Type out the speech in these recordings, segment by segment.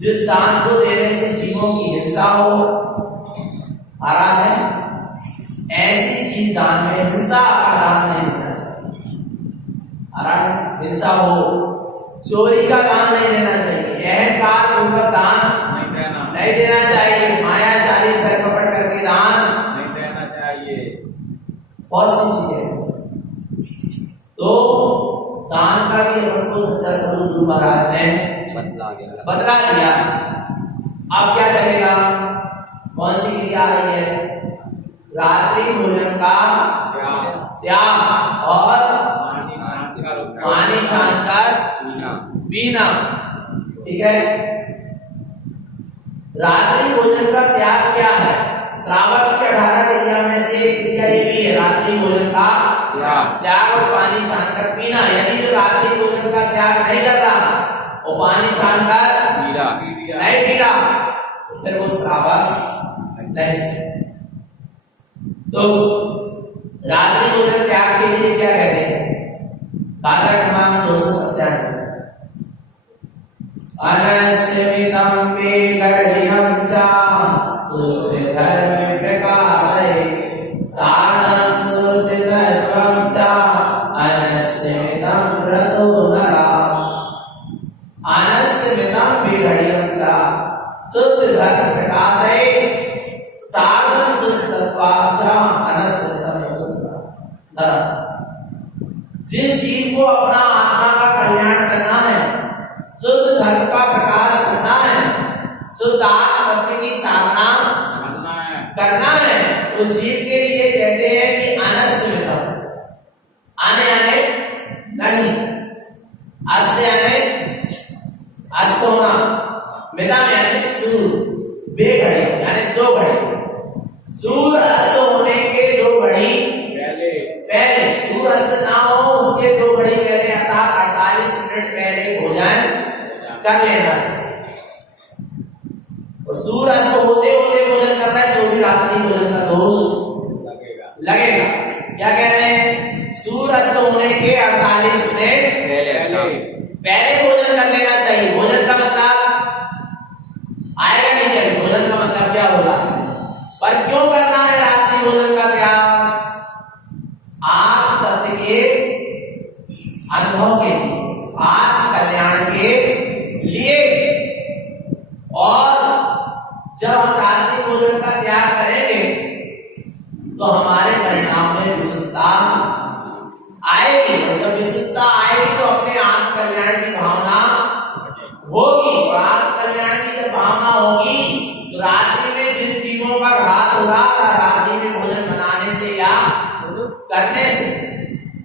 जिस दान को देने से जीवों की हिंसा हो आ रहा है, ऐसी चीज किसी दान में हिंसा का दान नहीं देना चाहिए। हिंसा हो, चोरी का दान नहीं देना चाहिए, अहंकार पूर्वक दान नहीं देना चाहिए, माया चाली छल कपट करके दान नहीं देना चाहिए। बहुत सी चीजें। तो दान का भी अपन को सच्चा स्वरूप गुरु महाराज ने बतला दिया। अब क्या चलेगा? कौन सी क्रिया आ रही है? रात्रि भोजन का त्याग और पानी छान कर पीना। ठीक है, रात्रि भोजन का त्याग क्या है? श्रावक की 18 क्रिया में से एक क्रिया ये भी है, रात्रि भोजन का त्याग और पानी छान कर पीना। यदि जो रात्रि भोजन का त्याग नहीं करता और पानी छान कर नहीं पीता फिर वो श्रावक नहीं। तो रात्रि भोजन त्याग के लिए क्या कहते हैं? कारक क्रमांक 297 अनस्तिमितं विगर्ह्यं च सुधर्म प्रकाशे साधं सुधर्मं च अनस्तिमितं व्रतो नरा। अनस्तिमितं विगर्ह्यं च सुधर्म प्रकाशे साधं सुधर्मं च अनस्तिमितं व्रतो नरा। जिस जीव को अपना आत्मा का कल्याण करना है, शुद्ध धर्म का प्रकाश करना है, शुद्ध आत्म की साधना करना है, उस जीव के लिए कहते हैं कि अनस्तिमितं, आने आने नहीं, अस्ते आने अस्त होना, मितम यानी सूर्य, बेघड़ी यानी 2 घड़ी। सूर्य अस्त होने के 2 घड़ी पहले सूर्य अस्त ना हो उसके 2 घड़ी पहले अर्थात 48 मिनट पहले भोजन कर लेना चाहिए। और सूर्य अस्त होते होते भोजन करना है तो भी रात्रि भोजन का दोष लगेगा। क्या कह रहे हैं? सूर्य अस्त होने के 48 मिनट पहले भोजन कर लेना चाहिए। भोजन का मतलब आएगा नहीं चाहिए, भोजन का मतलब क्या होगा? पर क्यों करना है रात्रि भोजन का त्याग? आत्म तत्व के अनुभव के लिए, आत्म कल्याण के लिए। और जब हम रात्रि भोजन का त्याग करेंगे तो हमारे परिणाम में विशुद्धता आएगी। और जब विशुद्धता आएगी तो अपने आत्म कल्याण की भावना होगी। और आत्म कल्याण की जब भावना होगी तो रात्रि में जिन जीवों का घात होगा रात्रि में भोजन बनाने से या करने से,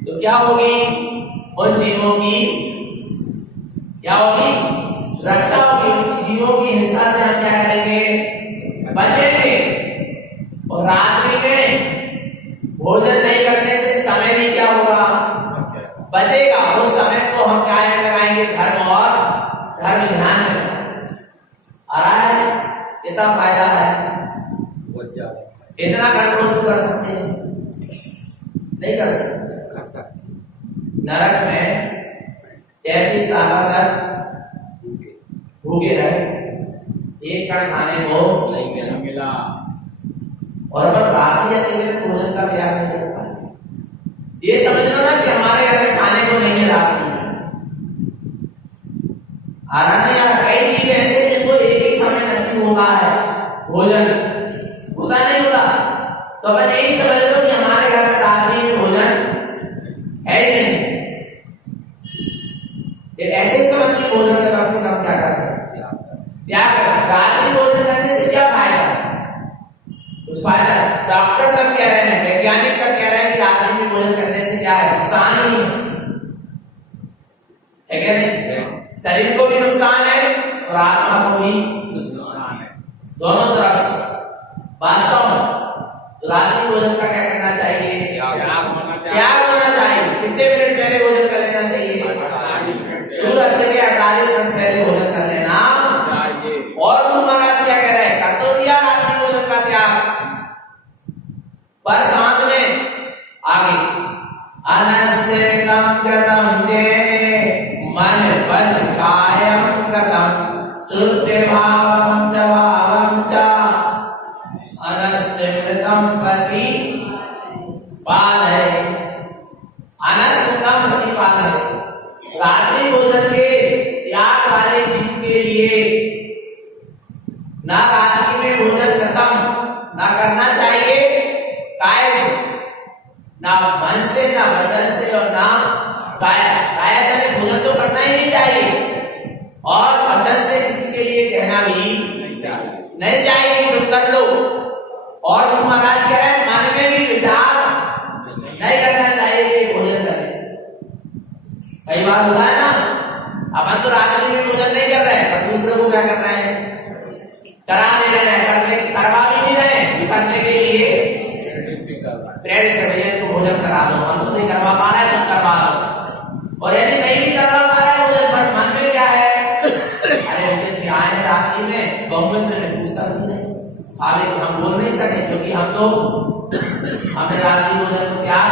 तो क्या होगी? उन जीवों की क्या होगी? रक्षा होगी। उन जीवों की हिंसा से हम क्या करेंगे? बचेंगे। और रात्रि में भोजन नहीं करने से समय भी क्या होगा? बचेगा। उस समय को हम क्या लगाएंगे? धर्म और धर्म ध्यान में आ रहा है। कितना फायदा है? इतना कंट्रोल तो कर सकते हैं? नहीं कर सकते। नरक में 33 साल तक भूखे रहे, एक कण खाने को नहीं मिला। और अपन रात्रि अकेले में भोजन का त्याग नहीं कर पाए। ये समझ लो ना कि हमारे घर में खाने को नहीं मिला। नहीं यार, कई चीज ऐसे जिनको एक ही समय नसीब होता है भोजन, होता नहीं होता। तो अपन यही समझ लो कि हमारे घर में रात्रि में भोजन है ही नहीं। ऐसे समझ के भोजन का कम से कम क्या करते? त्याग कर। रात्रि भोजन करने से क्या फायदा? कुछ फायदा? डॉक्टर तक कह रहे हैं, वैज्ञानिक तक कह रहे हैं कि रात्रि में भोजन करने से क्या है? नुकसान ही है क्या नहीं? शरीर को भी नुकसान है और आत्मा को भी नुकसान है, दोनों तरफ से। वास्तव में रात्रि भोजन का क्या करना चाहिए? त्याग होना चाहिए। कितने मिनट पहले भोजन कर लेना चाहिए? सूर्य अस्त के 48 मिनट पहले भोजन कर लेना चाहिए। और गुरु महाराज क्या कह रहे हैं? कर तो दिया रात्रि भोजन का त्याग, पर साथ में आगे अनस्तिमितं कृतं जे मन वच कायं कृतं श्रुति भावं च अनस्तिमितं पति अनस्तम प्रतिपादन, रात्रि भोजन के त्याग वाले जीव के लिए ना रात्रि में भोजन खत्म ना करना चाहिए, काय से, ना मन से, ना वचन से और ना काया। काया से भोजन तो करना ही नहीं चाहिए और वचन से किसी के लिए कहना भी नहीं चाहिए तुम कर लो। और तुम महाराज कह रहे हैं मन में भी विचार नहीं करना चाहिए कि भोजन करें। कई बार होता है ना, अपन तो रात्रि में भोजन नहीं कर रहे हैं पर दूसरे को क्या कर रहे हैं, करा दे रहे हैं, करवा भी नहीं रहे हैं, करने के लिए प्रेरित कर रहे हैं तो भोजन करा दो। हम तो नहीं करवा पा रहे तुम करवा दो। और यदि नहीं भी करवा पा रहे भोजन पर मन में क्या है, अरे उनके जी आए रात्रि में गवर्नमेंट ने पूछता नहीं, आगे हम बोल नहीं सके क्योंकि हम तो हमने रात्रि भोजन को त्याग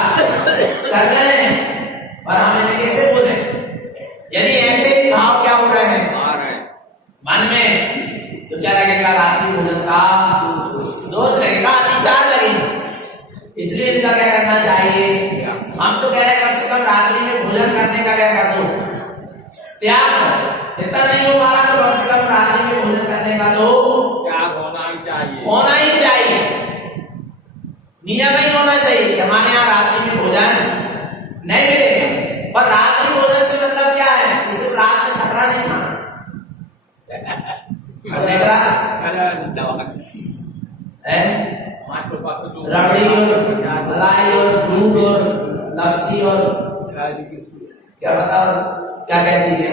कर रहे हैं और हमें कैसे बोले। यदि ऐसे भाव क्या हो रहे हैं मन में तो क्या लगेगा, रात्रि भोजन का दोष लगेगा, विचार लगेगा। इसलिए इनका क्या करना चाहिए, हम तो कह रहे हैं कम से कम रात्रि में भोजन करने का क्या कर दो, त्याग। इतना नहीं हो पा रहा तो कम से कम रात्रि में भोजन करने का तो त्याग होना ही चाहिए। नियम ही होना चाहिए कि हमारे यहाँ रात्रि में भोजन नहीं मिलेगा। पर रात्रि भोजन से मतलब क्या है, सिर्फ रात में सकरा नहीं खाना, रबड़ी और मलाई और दूध और लस्सी और क्या बताओ क्या क्या चीजें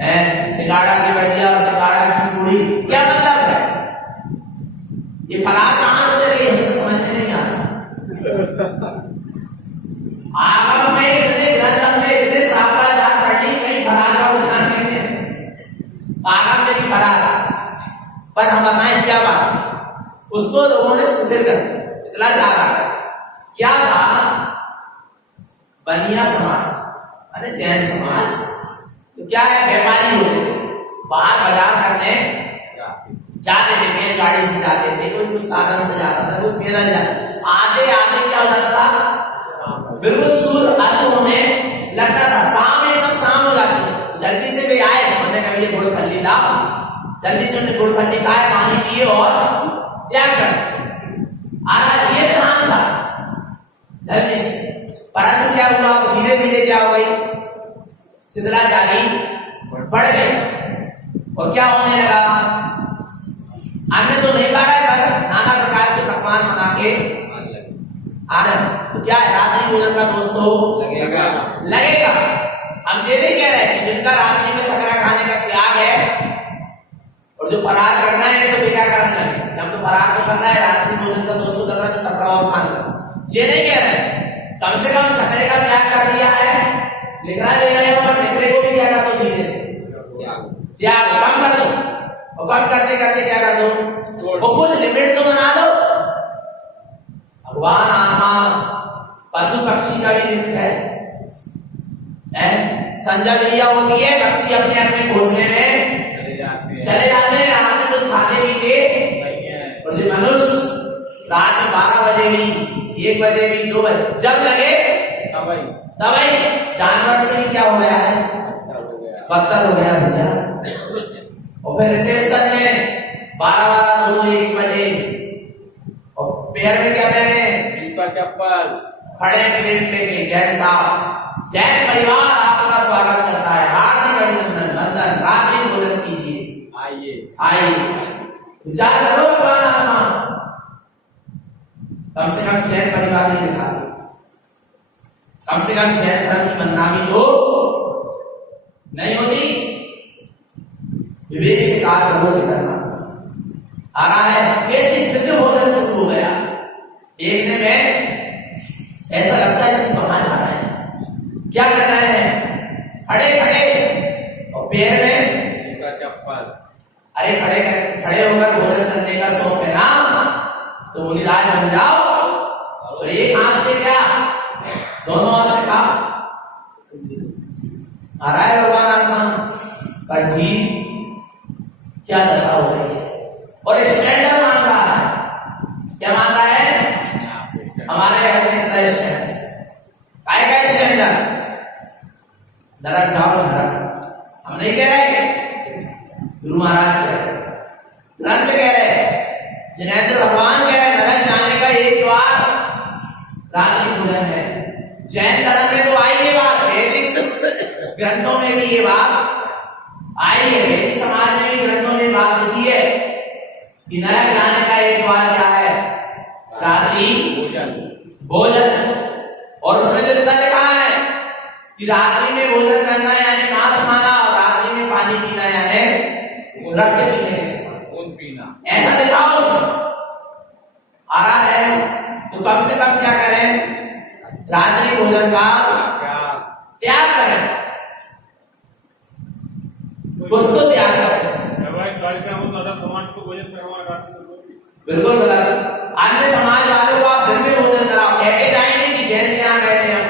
हैं, सिंगाड़ा की भजिया और सिंगाड़ा की पूरी, क्या मतलब है ये फलार कहां से चली, हमें तो समझ में नहीं आ रहा। आगम में इतने ग्रंथ में इतने शास्त्राचार पढ़ ली, कहीं फलार का उदाहरण नहीं है, आगम में भी फलार, पर हम बताएं क्या बात, उसको लोगों ने शिथिल कर शिथिला जा रहा है। क्या था, बनिया समाज माने जैन समाज तो क्या है, व्यापारी होते थे, बाहर बाजार करने जाते थे, बैलगाड़ी से जाते थे, कोई कुछ साधन से जाता था, कोई पैदल जाता। आधे क्या हो जाता था, बिल्कुल सूर्य अस्त होने लगता था, शाम एकदम शाम हो जाती है, जल्दी से भी आए, हमने कहा ये गुड़ फल्ली लाओ, जल्दी से गुड़ फल्ली खाए, पानी पिए और त्याग कर आना, ये ध्यान था जल्दी से। परंतु क्या हुआ, धीरे धीरे क्या हो गई, शिथिलाचारी बढ़ गई और क्या होने लगा, अन्न तो नहीं खा रहे पर नाना प्रकार के पकवान बना के आ रहे। तो क्या है, रात्रि भोजन का दोष तो लगेगा। हम ये नहीं कह रहे कि जिनका रात्रि में सकरा खाने का त्याग है और जो फरार करना है तो क्या करने लगे, हम तो फरार तो करना है, रात्रि भोजन का दोष कर रहा है तो सकरा और खाना, ये नहीं कह रहे। कम से कम सकरे का त्याग कर दिया है, निकला ले रहे हो पर निकले को भी क्या कर दो, धीरे से त्याग कम कर दो, और कम करते करते क्या कर दो, वो कुछ लिमिट तो बना दो। भगवान आत्मा पशु पक्षी का भी लिमिट है, संजय क्रिया होती है, पक्षी अपने अपने घोंसले में चले जाते हैं, रात में कुछ खाते पीते, और जो मनुष्य रात में 12 बजे भी, 1 बजे भी, 2 बजे जब लगे तभी जानवर से भी क्या हो गया है, बदतर हो गया भैया। और फिर रिसेप्शन में 12 2 1 बजे, और पैर में क्या पहने, चप्पल, खड़े प्लेट लेके जैन साहब, जैन परिवार आपका स्वागत करता है, हार्दिक अभिनंदन, वंदन, रात्रि भोजन कीजिए, आइए विचार करो भगवान आत्मा। कम से कम जैन परिवार नहीं दिखा, कम से कम जैन धर्म की बदनामी तो नहीं होती। विवेक से कार्य से करना आ रहा है, कैसे दिव्य भोजन शुरू हो गया, देखने में ऐसा लगता है कि कहां जा रहे हैं, क्या कर रहे हैं, खड़े खड़े और पैर में चप्पल, अरे खड़े होकर भोजन करने का शौक है ना, तो मुनिराज बन जाओ, और एक हाथ से क्या, दोनों हाथ से खा, आ रहा है भगवान आत्मा का जीव क्या दशा हो रही है, और स्टैंडर्ड मान रहा है, क्या मान रहा है, हमारे स्टैंडर्ड नरक, नरक जाओ नरक। हम नहीं कह रहे, गुरु महाराज कह रहे, ग्रंथ कह रहे, जिनेंद्र भगवान कह रहे नरक जाने का एक द्वार रात्रि भोजन है। जैन धर्म में तो आई ये बात, वैदिक ग्रंथों में भी ये बात आई है, वैदिक समाज में भी ग्रंथों में बात लिखी है कि नरक जाने का एक द्वार क्या है, रात्रि भोजन। और उसमें तो इतना लिखा है कि रात्रि में भोजन करना यानी मांस खाना, और रात्रि में पानी पीना यानी रक्त पीने के समान खून पीना, ऐसा लिखा उसमें आ रहा है। तो कम से कम क्या करें, रात्रि भोजन का त्याग करें, कुछ तो त्याग करें। बिल्कुल गलत। अन्य समाज वालों को आप दिन में भोजन कराओ, कहते जाएंगे कि जैन के यहाँ गए थे हम,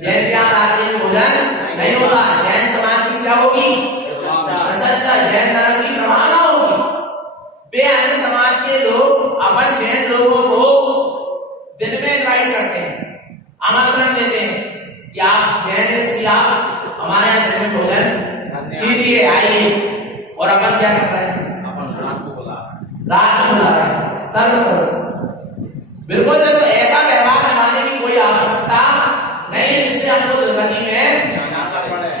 जैन के यहाँ रात्रि में भोजन नहीं होगा। जैन समाज की क्या होगी प्रशंसा, जैन धर्म की प्रमाणना होगी। वे अन्य समाज के लोग अपन जैन लोगों को दिन में इनवाइट करते हैं, आमंत्रण देते हैं कि आप जैन इसलिए आप हमारे यहाँ दिन में भोजन कीजिए, आइए। और अपन क्या करते हैं, रात को बुला रहे हैं, सर्व करो। बिल्कुल देखो, ऐसा व्यवहार निभाने की कोई आवश्यकता नहीं जिससे हमको दुर्गति में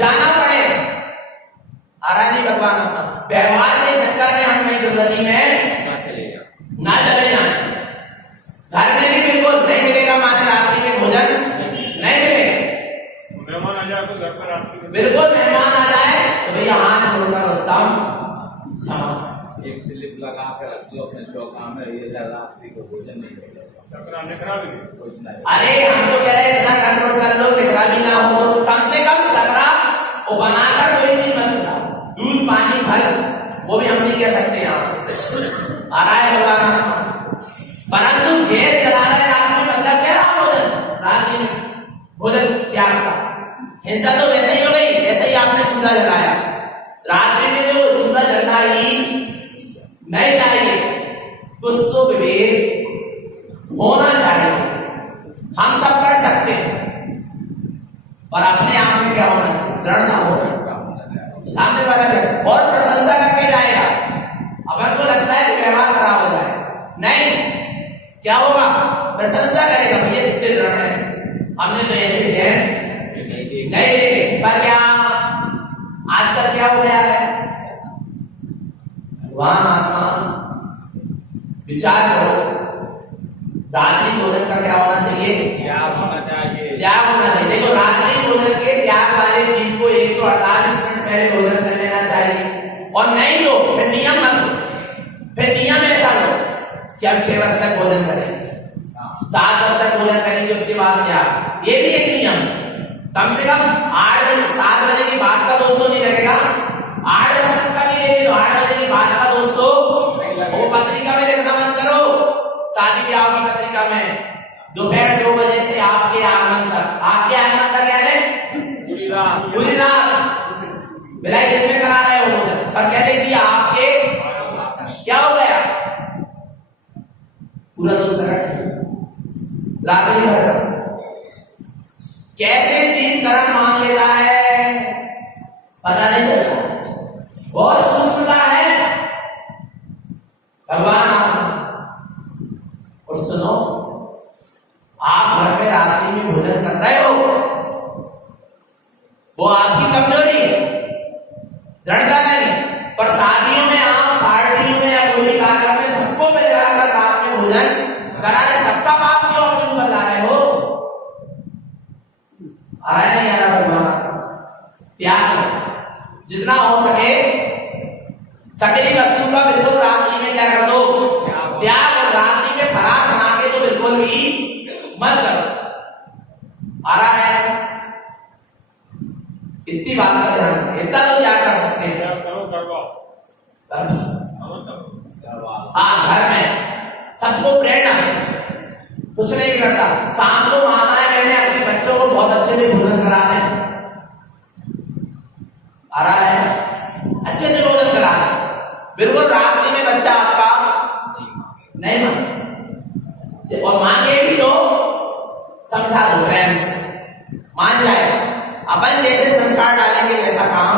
जाना पड़े। आरानी भगवान व्यवहार के चक्कर में हम कहीं दुर्गति में ना चले जाए। घर में भी बिल्कुल नहीं मिलेगा, माने रात्रि में भोजन नहीं मिलेगा। मेहमान आ जाए तो घर पर रात्रि में बिल्कुल मेहमान आ जाए तो भैया हाथ छोड़कर उत्तम क्षमा, एक स्लिप लगा कर रख दो अपने चौका में, ये रात्रि को भोजन नहीं मिलेगा। अरे हम तो कह रहे इतना कंट्रोल कर लो, निकला भी ना हो तो कम से कम सकरा वो बनाकर कोई चीज मत खिलाओ, दूध पानी फल वो भी हम नहीं कह सकते यहाँ से आ रहा है भगवान। परंतु गैस जला रहे रात में, मतलब क्या भोजन रात्रि में भोजन त्याग का हिंसा तो वैसे ही हो गई, जैसे ही आपने चूल्हा जलाया। रात्रि में जो चूल्हा जलना ही नहीं चाहिए, कुछ तो विवेक होना चाहिए। हम सब कर सकते हैं, पर अपने आप में क्या होना चाहिए, दृढ़ता होना। सामने वाला और प्रशंसा करके जाएगा, अपन को लगता है कि व्यवहार खराब हो जाए, नहीं, क्या होगा, प्रशंसा करेगा, भैया कितने दृढ़ है, हमने तो ऐसे जैन नहीं देखे। पर क्या आजकल क्या हो गया है, भगवान आत्मा विचार करो, रात्रि भोजन का क्या होना चाहिए, त्याग होना चाहिए, त्याग होना चाहिए। देखो रात्रि भोजन के त्याग वाले जीव को 1 तो 48 मिनट पहले भोजन कर लेना चाहिए, और नहीं तो फिर नियम मत लो, फिर नियम ऐसा लो कि हम 6 बजे तक भोजन करेंगे, 7 बजे तक भोजन करेंगे, उसके बाद क्या, ये भी एक नियम। कम से कम 8 बजे 7 बजे की बात का दोस्तों नहीं लगेगा, 8 बजे तक का भी लेंगे तो 8 बजे की बात का दोस्तों वो पत्रिका में लिखना मत करो, शादी ब्याह की पत्रिका में दोपहर 2 बजे से आपके आगमन तक, आपके आगमन तक यानी पूरी रात बिलाई दिन में करा रहे हो, पर कहते कि आपके क्या हो गया, पूरा दोस्त रात में कैसे तीन करण मान लेता है पता नहीं चलता, बहुत सूक्ष्मता है भगवान आत्मा। और सुनो, आप घर में रात्रि में भोजन कर रहे हो, वो आपकी कमजोरी है, दृढ़ता नहीं। पर शादियों में आप पार्टियों में या कोई कार्यक्रम में सबको मिलाकर रात में भोजन करा रहे, सबका पाप क्यों क्यों बता रहे हो, आया नहीं आ रहा भगवान। त्याग जितना हो सके सकली वस्तु का बिल्कुल रात्रि में क्या कर दो, त्याग। और रात्रि में फरार बना के तो बिल्कुल भी मत करो। आ रहा है, इतनी बात का ध्यान, इतना तो क्या कर सकते हैं, हाँ घर में सबको प्रेरणा, कुछ नहीं करता, शाम को माताएं बहनें अपने बच्चों को बहुत अच्छे से भोजन करा दें, आ रहा है, अच्छे से भोजन करा दें, बिल्कुल रात्रि में बच्चा आपका नहीं मांगे, और मांगे भी तो समझा दो प्रेम से, मान जाए अपन जैसे संस्कार डालेंगे वैसा काम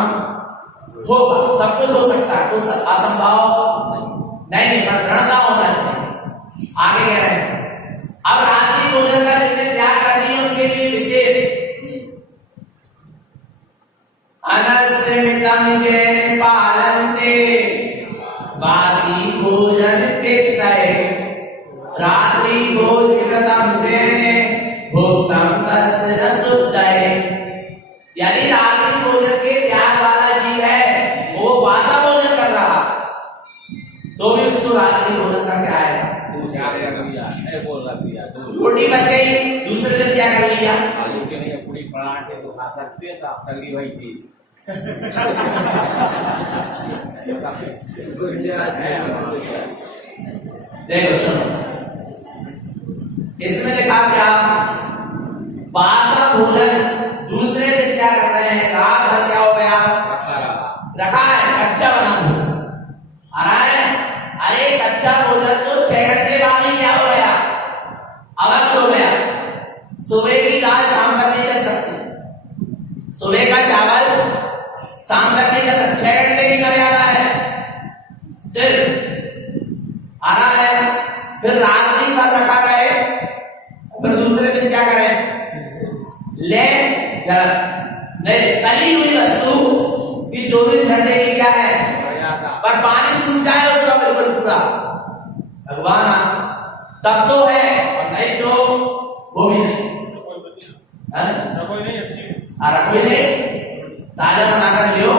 होगा। सब कुछ हो सकता है, कुछ असंभव नहीं, पर दृढ़ता होना चाहिए। आगे कह रहे हैं अब रात्रि भोजन का जिसने त्याग कर दिया उनके लिए विशेष अनस्त्रिमितम जैन पालन्ते वासी भोजन के तय रात्रि भोजनम जैन भोक्तम तस्य न शुद्धय। यानी रात्रि भोजन के त्याग वाला जीव है वो वासा भोजन कर रहा तो भी उसको रात्रि भोजन का क्या है, रोटी बच गई, दूसरे दिन क्या कर लिया, आलू के नहीं पूरी पराठे तो खा सकते हैं, तो आप तली वही चीज देखो सुनो, इसमें लिखा क्या, बासा भोजन दूसरे दिन क्या कर रहे हैं, रात भर क्या हो गया, रखा है कच्चा बना भोजन आ रहा है। अरे कच्चा भोजन तो 6 घंटे बाद ही क्या हो गया, अवक्ष हो गया। सुबह की दाल शाम तक नहीं चल सकती, सुबह का चावल शाम तक नहीं चल सकता, 6 घंटे की मर्यादा है सिर्फ आ रहा है। फिर रात्रि भर रखा गए, फिर दूसरे दिन क्या करें, ले नहीं तली हुई वस्तु की 24 घंटे की क्या है, पर पानी सूख जाए उसका बिल्कुल पूरा भगवान तब तो है, और नहीं तो वो भी नहीं, रसोई नहीं अच्छी रखोई नहीं, ताजा बनाकर लियो।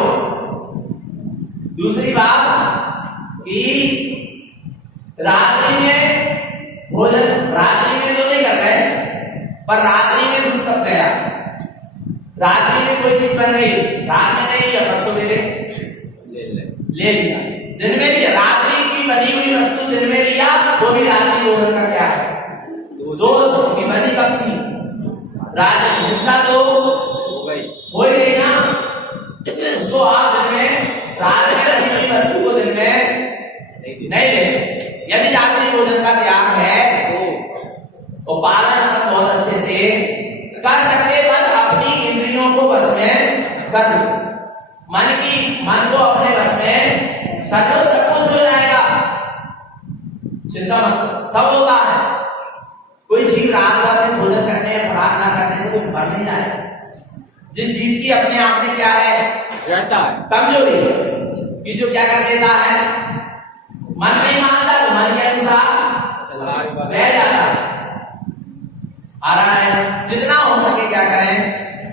दूसरी बात कि रात्रि में भोजन, रात्रि में तो नहीं कर रहे, पर रात्रि में दूध कब गया, रात्रि में कोई चीज बन गई, रात में नहीं लिया, परसों मेरे ले लिया, दिन में भी रात्रि की बनी हुई वस्तु दिन में लिया, वो भी रात्रि भोजन का क्या है, दोस्तों की बनी कब थी, रात्रि हिंसा तो हो ही गई ना, उसको आप दिन में रात में बनी हुई वस्तु को दिन में नहीं ले सकते। यदि रात्रि भोजन का त्याग है तो पालन अपन बहुत अच्छे से कर सकते, बस अपनी इंद्रियों को बस में कर लो, मन को अपने बस में कर लो, सब कुछ हो जाएगा, चिंता मत, सब होता है। कोई जीव रात भर में भोजन करने या प्रार्थना करने से कोई मर नहीं जाएगा। जिस जीव की अपने आप में क्या है, रहता है कमजोरी कि जो क्या कर लेता है, मन नहीं मानता तो मन के अनुसार रह जाता है। आ रहा है जितना हो सके क्या करें,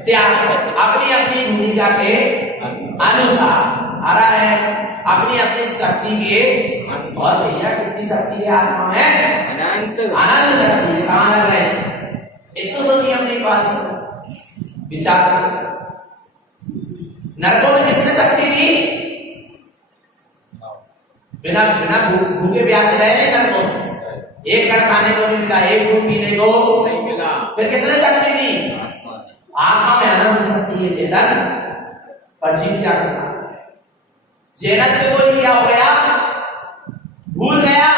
त्याग करें अपनी अपनी भूमिका के अनुसार, आ रहा है अपनी अपनी शक्ति के, और भैया कितनी शक्ति है आत्मा में, अनंत शक्ति है, कहां लग रहे हैं, एक तो सोचिए अपने पास विचार करो, नरकों में किसने शक्ति दी, बिना बिना भूखे प्यासे रहे नरकों, एक कर खाने को नहीं मिला, एक घूट पीने को नहीं मिला, फिर किसने शक्ति दी, आत्मा में अनंत शक्ति है चेतन, पर जीव क्या करता है, चेतन में कोई क्या हो गया, भूल गया।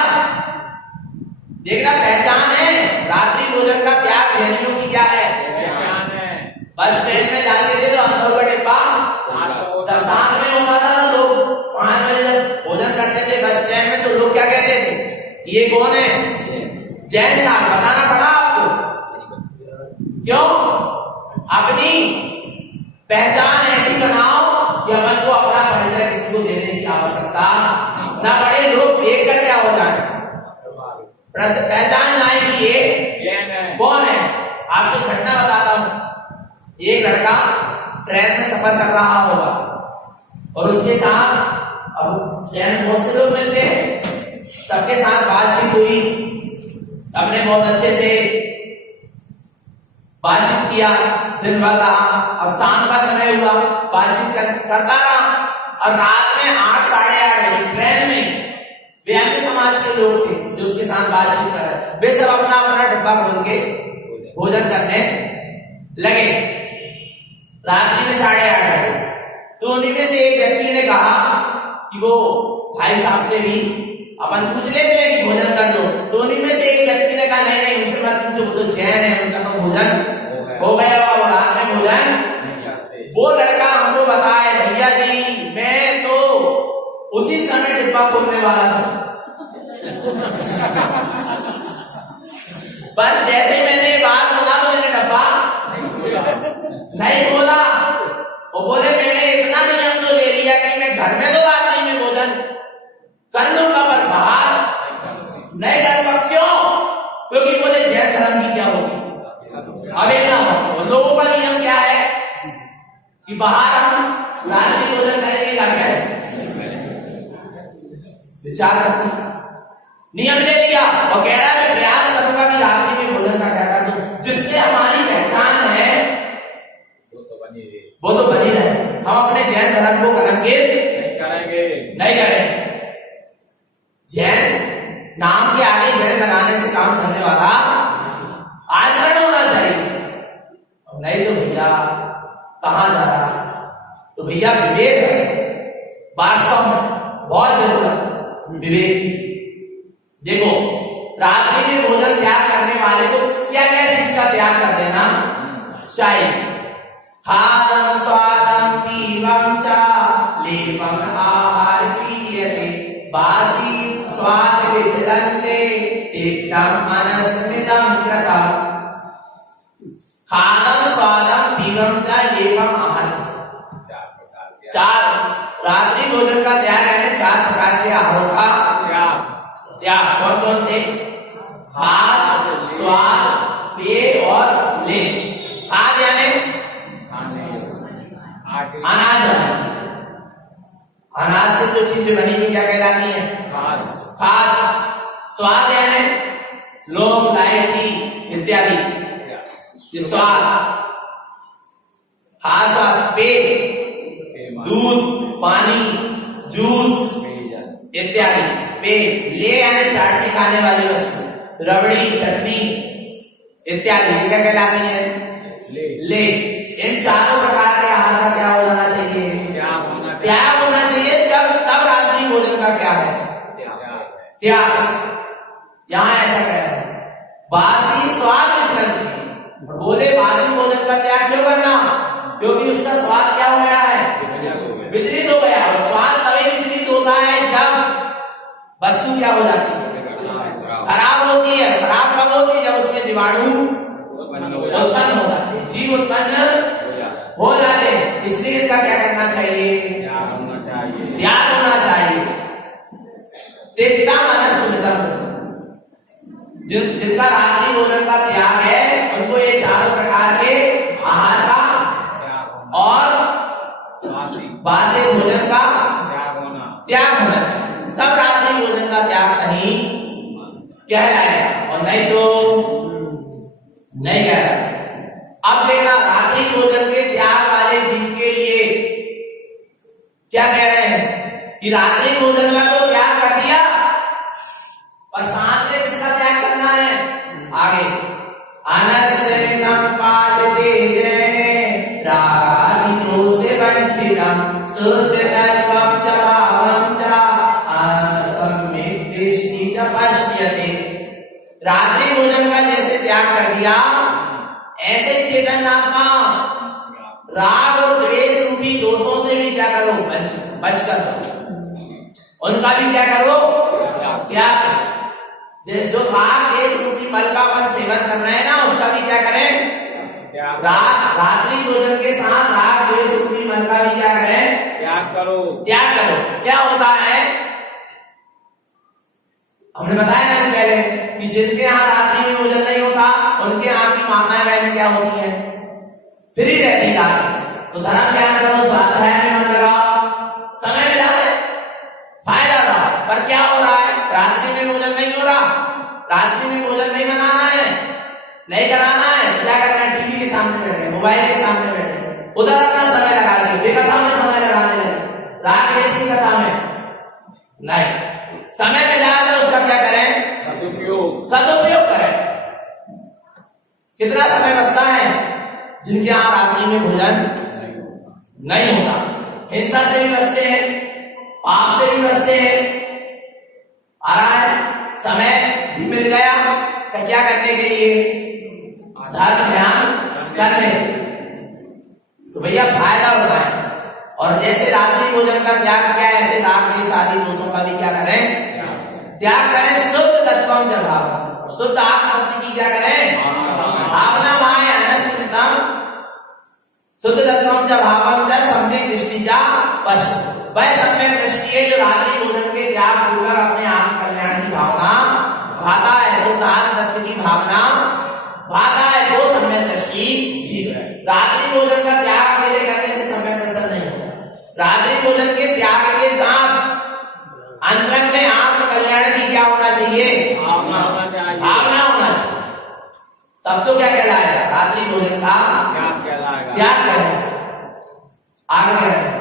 देखना पहचान है, रात्रि भोजन का त्याग जैनियों की क्या है, पहचान है। बस ट्रेन में जाते थे तो अंदर का डिब्बा साथ में होता था ना, लोग 5 बजे जब भोजन करते थे बस स्टैंड में, तो लोग क्या कहते थे, ये कौन है, जैन साहब, बताना पड़ा आपको, क्यों, अपनी पहचान ऐसी बनाओ कि अपन को अपना परिचय किसी को देने की आवश्यकता ना पड़े, लोग देख कर क्या हो जाए, पहचान जाए कि ये कौन है। आपको घटना बताता हूं, एक लड़का ट्रेन में सफर कर रहा होगा और उसके साथ, अब ट्रेन में बहुत से लोग मिलते, सबके साथ बातचीत हुई, सबने बहुत अच्छे से बातचीत किया, दिन भर रहा, अब शाम का समय हुआ, बातचीत करता रहा, और रात में 8 साढ़े 8 बजे ट्रेन में वे अन्य समाज के लोग थे जो उसके साथ बातचीत कर रहे, वे सब अपना अपना डब्बा खोल के भोजन करने लगे, रात्रि में 8:30 बजे। तो उन्हीं में से एक व्यक्ति ने कहा कि वो भाई साहब से भी अपन पूछ लेते हैं कि भोजन कर दो, तो उन्हीं में से एक व्यक्ति ने कहा नहीं नहीं उनसे मत पूछो, वो तो जैन है, उनका तो भोजन हो गया और रात में डिब्बा खोलने वाला था। पर जैसे ही मैंने बात सुना तो मैंने डब्बा नहीं खोला। वो बोले मैंने इतना नियम तो ले लिया कि मैं घर में तो रात्रि में भोजन कर लूंगा, पर बाहर नहीं करूंगा। क्यों? क्योंकि बोले जैन धर्म की क्या होगी, अवहेलना होगी। लोगों का नियम क्या है कि बाहर हम रात्रि भोजन करेंगे, घर में विचार करते नियम ले लिया और कह रहा है प्रयास करूंगा कि रात्रि में भोजन का क्या कर दूं, जिससे हमारी पहचान है वो तो बनी रहे। हम अपने जैन धर्म को कलंकित नहीं करेंगे। जैन नाम के आगे जैन लगाने से काम चलने वाला आचरण होना चाहिए। नहीं तो भैया कहां जा रहा, तो भैया विवेक है, वास्तव में बहुत जरूरत विवेक की। देखो रात्रि में भोजन त्याग करने वाले को क्या क्या चीज का त्याग कर देना चाहिए। खादम स्वादम पीवम च लेपम आहार क्रियते बासी स्वाद विचलन्ते एकदम अनस्मितम कृतम्। खादम स्वादम पीवम च लेपम आहार, चार रात्रि भोजन का त्याग है। 4 प्रकार के आहारों का त्याग। कौन कौन से? खाद, स्वाद, पेय और लेप। खाद यानी अनाज, अनाज से जो चीजें बनी हुई क्या कहलाती है? खाद। स्वाद यानी लौंग, इलायची इत्यादि, ये स्वाद। खाद स्वाद। पेय दूध, पानी, जूस इत्यादि पेय। ले यानी चाट के खाने वाली वस्तु, रबड़ी, चटनी इत्यादि क्या कहलाती है? ले। इन चारों प्रकार के आहार का क्या हो जाना चाहिए? त्याग होना चाहिए। जब तब रात्रि भोजन का क्या है? त्याग। यहां ऐसा कह रहा है बासी स्वाद विचलन। बोले बासी भोजन का त्याग क्यों करना? क्योंकि उसका स्वाद क्या हो गया है? विचलित हो गया। और स्वाद तभी विचलित होता है जब वस्तु क्या हो जाती है? खराब होती है। खराब कब होती है? जब उसमें जीवाणु उत्पन्न हो जाते हैं, जीव उत्पन्न हो जाते हैं। इसलिए इनका क्या करना चाहिए? त्याग होना चाहिए। तिक्ता मनस्मितम। जिनका रात्रि भोजन का त्याग है उनको ये 4 प्रकार के आहार का और बासी भोजन का त्याग होना चाहिए। तब रात्रि भोजन का त्याग सही कहलाएगा, और नहीं तो नहीं कहलाएगा। अब देखना रात्रि भोजन के त्याग वाले जीव के लिए क्या कह रहे हैं कि रात्रि भोजन का तो त्याग कर दिया, पर साथ में किसका त्याग करना है? आगे अनस्मितम पादते जैने रागादि दोष वंचितम शुद्ध तत्वम च भावम च असम्यक् दृष्टि च पश्यते। रात्रि भोजन का जैसे त्याग कर दिया, ऐसे चेतन आत्मा राग और द्वेष रूपी दोषों से भी क्या करो? बच कर उनका भी क्या करो? त्याग। जो राग द्वेष रूपी मल का सेवन कर रहे हैं ना, उसका भी क्या करें? रात्रि भोजन के साथ राग द्वेष रूपी मल का भी क्या करें? त्याग करो। त्याग करो। क्या होता है? हमने बताया ना पहले कि जिनके यहाँ रात्रि में भोजन नहीं होता उनके यहाँ की माताएं बहनें क्या होती है? फ्री रहती रात। तो धर्म ज्ञान करो, स्वाध्याय में मन लगाओ, समय मिला है, फायदा रहा। पर क्या हो रहा है? रात्रि में भोजन नहीं हो रहा, रात्रि में भोजन नहीं बनाना है, नहीं कराना है। क्या कर रहे हैं? टीवी के सामने बैठे, मोबाइल के सामने बैठे, उधर अपना समय लगा रहे, बेकथा में समय लगाने लगे, राग द्वेष की कथा में नहीं। समय मिला है उसका क्या करें? सदुपयोग करें। कितना समय बचता है जिनके यहाँ रात्रि में भोजन नहीं होता? हिंसा से भी बचते हैं, पाप से भी बचते हैं। आ रहा है समय भी मिल गया क्या करने के लिए? धर्म ध्यान करने। तो भैया फायदा होता है। और जैसे रात्रि भोजन का त्याग किया, ऐसे राग द्वेष आदि दोषों का भी क्या करें, त्याग करें। शुद्ध तत्वम च भावम, शुद्ध आत्म तत्व की क्या करें, भावना माय अनस्मृतम, शुद्ध तत्वम च भावम च सम्यक दृष्टि च पश्य, वह सम्यक दृष्टि है जो रात्रि भोजन के त्याग पूर्वक अपने आत्म कल्याण की भावना भाता है, शुद्ध आत्म तत्व की भावना भाता है, वो सम्यक दृष्टि जीव है। रात्रि भोजन का त्याग अकेले करने से सम्यक दर्शन नहीं होगा। रात्रि भोजन के त्याग के साथ अंतरंग में आत्म कल्याण की क्या होना चाहिए, भावना होना चाहिए, तब तो क्या कहलाएगा, रात्रि भोजन का त्याग करेगा। आगे करें,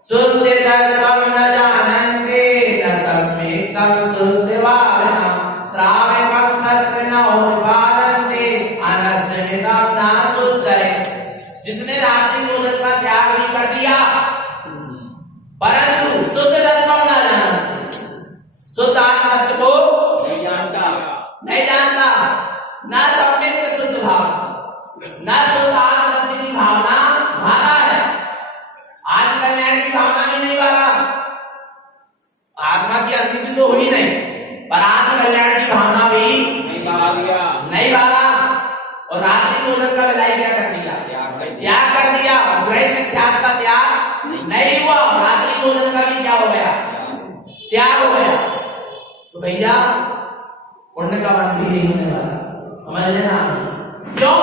शुद्ध तत्वम न जानन्ते न सम्यक्तं शुद्ध भावना श्रावकं तत्र न उत्पादन्ते अनस्मृतं न शुद्धये। जिसने रात्रि भोजन का त्याग भी कर दिया परंतु शुद्ध तत्वम न जानते, शुद्ध आत्म तत्व को नहीं जानता, न सम्यक शुद्ध भाव, न शुद्ध आत्म तत्व की भावना भाता है, आत्म कल्याण की भावना में नहीं वाला, आत्मा की अनुभूति तो हुई नहीं पर आत्म कल्याण की भावना भी नहीं वाला, और रात्रि भोजन का विलाय क्या कर दिया, त्याग कर दिया, द्वैत मिथ्यात्व का त्याग नहीं हुआ, रात्रि भोजन का भी क्या हो गया, त्याग हो गया। तो भैया पुण्य का बंध भी नहीं होने वाला, समझ लेना। क्यों,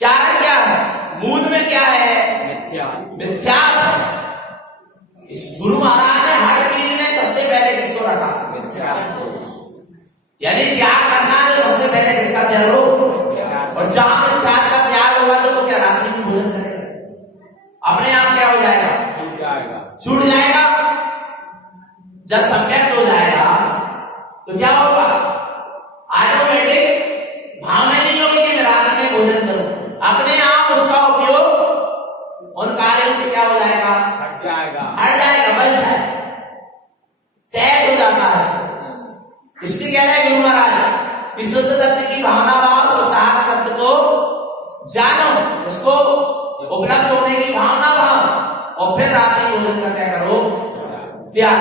कारण क्या है, मूल में क्या है, मिथ्या। इस गुरु महाराज ने हर चीज में सबसे पहले किसको रखा, मिथ्या। यानी त्याग करना है तो सबसे पहले किसका त्याग हो, और जहां मिथ्या का त्याग होगा तो क्या रात्रि में भोजन करेगा, अपने आप क्या हो जाएगा, छूट जाएगा। जब सम्यक हो जाएगा तो क्या होगा, ऑटोमेटिक भावना नहीं होगी कि मैं रात में भोजन करूं, अपने आप उसका उपयोग उन कार्यों से क्या हो जाएगा, हट जाएगा, बच जाएगा, सहज हो जाता है। इसलिए कह रहे हैं गुरु महाराज कि शुद्ध तत्व की भावना भाव, शुद्ध आत्म तत्व को जानो, उसको उपलब्ध होने की भावना भाव, और फिर रात्रि भोजन का क्या करो, त्याग।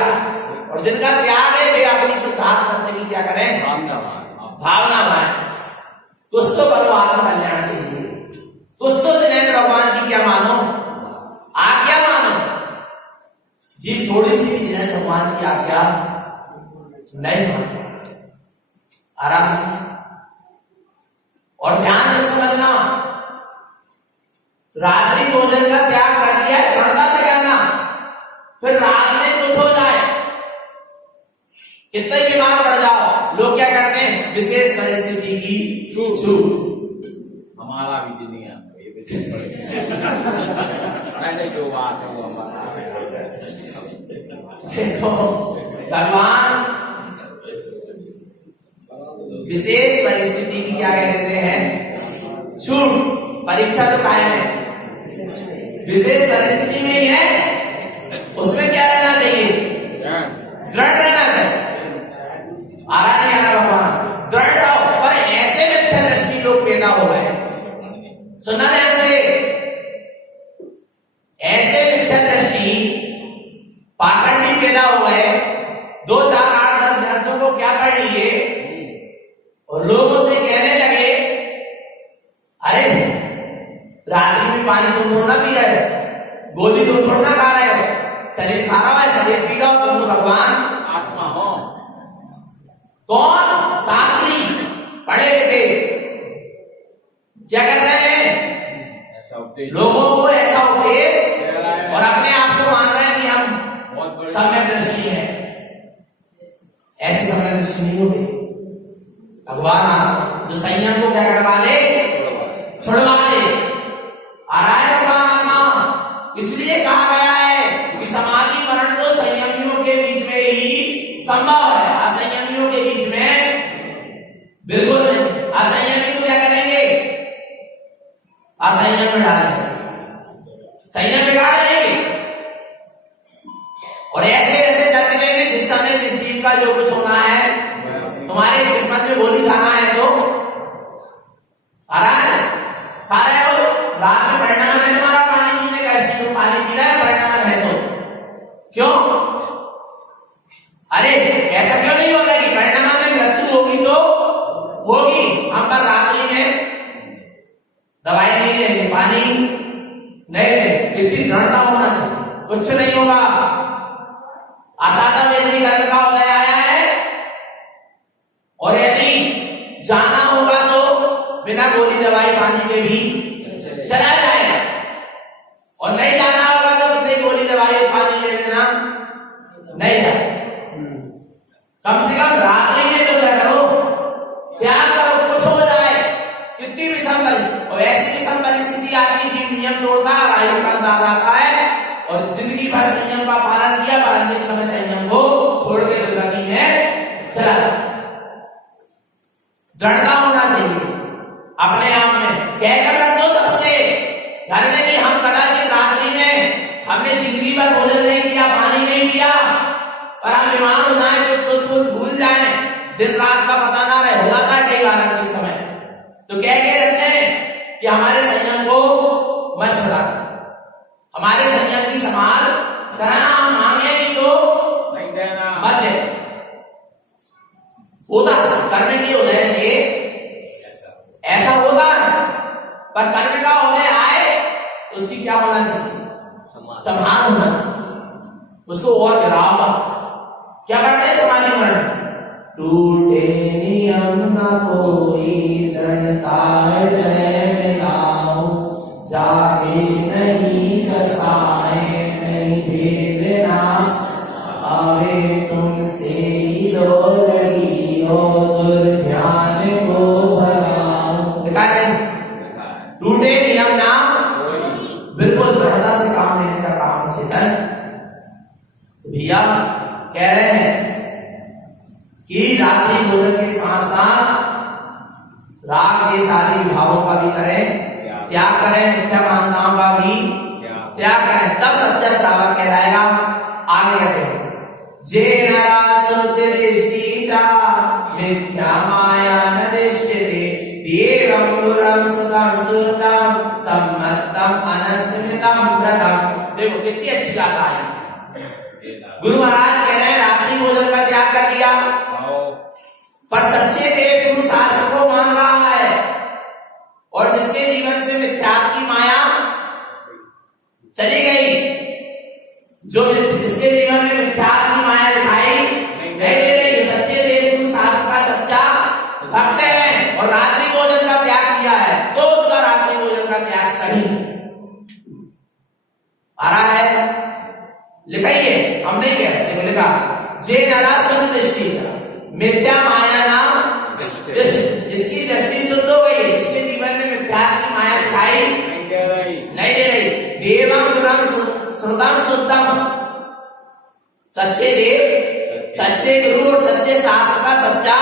और जिनका त्याग है वे अपनी शुद्ध आत्म तत्व की क्या करें, भावना भाए। कुछ तो करो आत्म कल्याण के लिए, कुछ तो जिन्हें भगवान की क्या मानो, आज्ञा मानो जी, थोड़ी सी भी जिन्हें भगवान की आज्ञा नहीं मानो, आराम। और ध्यान से समझना, रात्रि भोजन का त्याग कर दिया, दृढ़ता से करना, फिर रात में कुछ हो जाए, कितने बीमार पड़ जाओ, लोग क्या करते हैं, विशेष परिस्थिति की छूट। हमारा भी दुनिया ये विशेष मैंने जो बात है वो हमारा। देखो भगवान विशेष परिस्थिति की क्या कह देते हैं, छूट। परीक्षा तो कायम है, विशेष परिस्थिति में ही है, उसमें क्या रहना चाहिए, दृढ़ रहना चाहिए, आरा नहीं आना भगवान, दृढ़ रहो। पर ऐसे मिथ्या दृष्टि लोग पैदा हो गए, सुना ध्यान से, ऐसे मिथ्या दृष्टि पाखंडी पैदा हो गए, 2, 4, 8, 10 ग्रंथों को क्या पढ़ लिए और लोगों से कहने लगे, अरे रात्रि में पानी तुम थोड़ा पी रहे हो, गोली तुम थोड़ा खा रहे हो, शरीर खा रहा है, शरीर पी रहा हो, तुम तो भगवान आत्मा हो। कौन, शास्त्री पढ़े लिखे क्या कर रहे हैं, लोगों को ऐसा उपदेश, और अपने आप को मान रहे हैं कि हम सम्यक दृष्टि है। ऐसी सम्यक दृष्टि नहीं होगी। भगवान जो संयम को क्या करवा ले, छुड़वा ले, आ रहा है भगवान आत्मा। इसलिए कहा गया है कि समाधि मरण तो संयमियों के बीच में ही संभव है, असंयमियों के बीच में बिल्कुल नहीं। असंयमी को क्या करेंगे, असंयम में डालेंगे, संयम बिगाड़ देंगे, और ऐसे ऐसे चलते रहेंगे जिस समय जिस जीव का जो कुछ होना है, तुम्हारे किस्मत में गोली खाना है तो आ रहा है, खा रहे हो, रात में परिणाम है तुम्हारा पानी पीने का, इसलिए तुम पानी पी रहे हो, परिणाम दवाई नहीं लेंगे, पानी नहीं लेंगे, इतनी दृढ़ता होना चाहिए, कुछ नहीं होगा। असाधा व्यक्ति घर का हो गया है और यदि जाना होगा तो बिना गोली दवाई पानी के भी चला जाएगा, और नहीं जाना होगा तो कितनी गोली दवाई पानी ले लेना नहीं जाए। कम से कम रात्रि में तो क्या करो, त्याग करो, कुछ हो जाए, कितनी भी और ऐसी भी परिस्थिति आती है, नियम तोड़ता है, आयु का अंदाज आता है और जिंदगी भर संयम का पालन किया, पर अंतिम समय संयम को छोड़ के दुर्गति में चला जाता। दृढ़ता होना चाहिए अपने आप में, कहकर रख दो सबसे, घर में भी हम कदाचित रात्रि में हमने जिंदगी भर भोजन नहीं किया, पानी नहीं किया, और हम बीमार हो जाए तो सोच भूल जाए, दिन रात का पता ना रहे, हो जाता है कई बार अंतिम समय, तो कह के रखते हैं कि हमारे संयम को मत छुड़ा, हमारे संयम की संभाल कराना, हम मांगे नहीं तो नहीं देना, मत दे। होता करने की वजह से ऐसा होता है, पर कर्म का उदय आए तो उसकी क्या होना चाहिए, संभाल होना चाहिए, उसको और गिरावा। क्या करते हैं समाधि में, टूटे नियम न कोई, दृढ़ता जय मिलाओ, जागे नहीं कसाए, नहीं भेद ना आवे, तुमसे ही लो लगी हो, दुर्ध्यान को भगाओ। देखा नहीं, टूटे नियम ना बिल्कुल दृढ़ता से काम लेने का काम चेतन भैया कह रहे हैं कि रात्रि भोजन के साथ साथ राग के सारे विभावों का भी करें त्याग करें, मिथ्या मान्यताओं का भी त्याग करें, तब सच्चा श्रावक कहलाएगा। आगे कहते हैं, जे नरा सुदृष्टि चा मिथ्या माया न दृष्टते, देवं गुरं सुतं सुरतं सम्मतम अनस्मितं व्रतम। देखो कितनी अच्छी गाथा है, गुरु महाराज कह रहे हैं रात्रि भोजन का त्याग कर दिया, पर सच्चे देव गुरु शास्त्र को मान रहा है, और जिसके जीवन से मिथ्यात्व की माया चली गई, जो जिसके जीवन में मिथ्यात्व की माया दिखाई नहीं दे रही, सच्चे देव गुरु शास्त्र का सच्चा भक्त है और रात्रि भोजन का त्याग किया है, तो उसका रात्रि भोजन का त्याग सही आ रहा है। लिखाइए, हम नहीं कह रहे, लिखा जे नरा सुन दृष्टि, मिथ्या माया नाम दृष्टि, जिसकी दृष्टि शुद्ध हो गई, जिसके जीवन में मिथ्या की माया दिखाई नहीं दे रही, देवम गुरम श्रुतम शुद्धम, सच्चे देव, सच्चे गुरु और सच्चे शास्त्र का सच्चा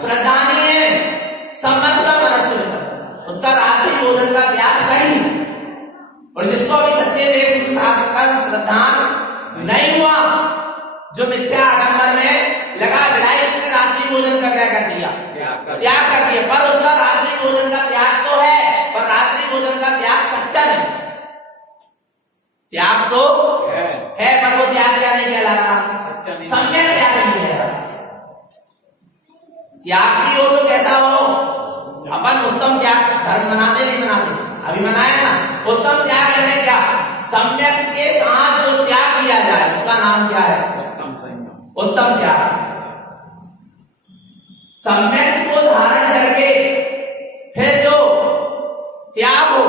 श्रद्धानी है, सम्मत का मनस्थ, उसका रात्रि भोजन का त्याग सही, और जिसको अभी सच्चे देव गुरु शास्त्र का श्रद्धान नहीं हुआ, जो मिथ्या आडंबर में लगा बिलाई, उसने रात्रि भोजन का क्या कर दिया, त्याग कर दिया, पर उसका रात्रि भोजन का त्याग तो है, पर रात्रि भोजन का त्याग सच्चा नहीं, त्याग तो है पर वो त्याग क्या नहीं कहलाता, सम्यक त्याग नहीं कहलाता। त्याग भी हो तो कैसा हो, अपन उत्तम त्याग धर्म बनाते नहीं बनाते, अभी मनाया ना, उत्तम त्याग है क्या, सम्यक के साथ जो त्याग किया जाए उसका नाम क्या है, उत्तम त्याग। सम्यक को धारण करके फिर जो त्याग हो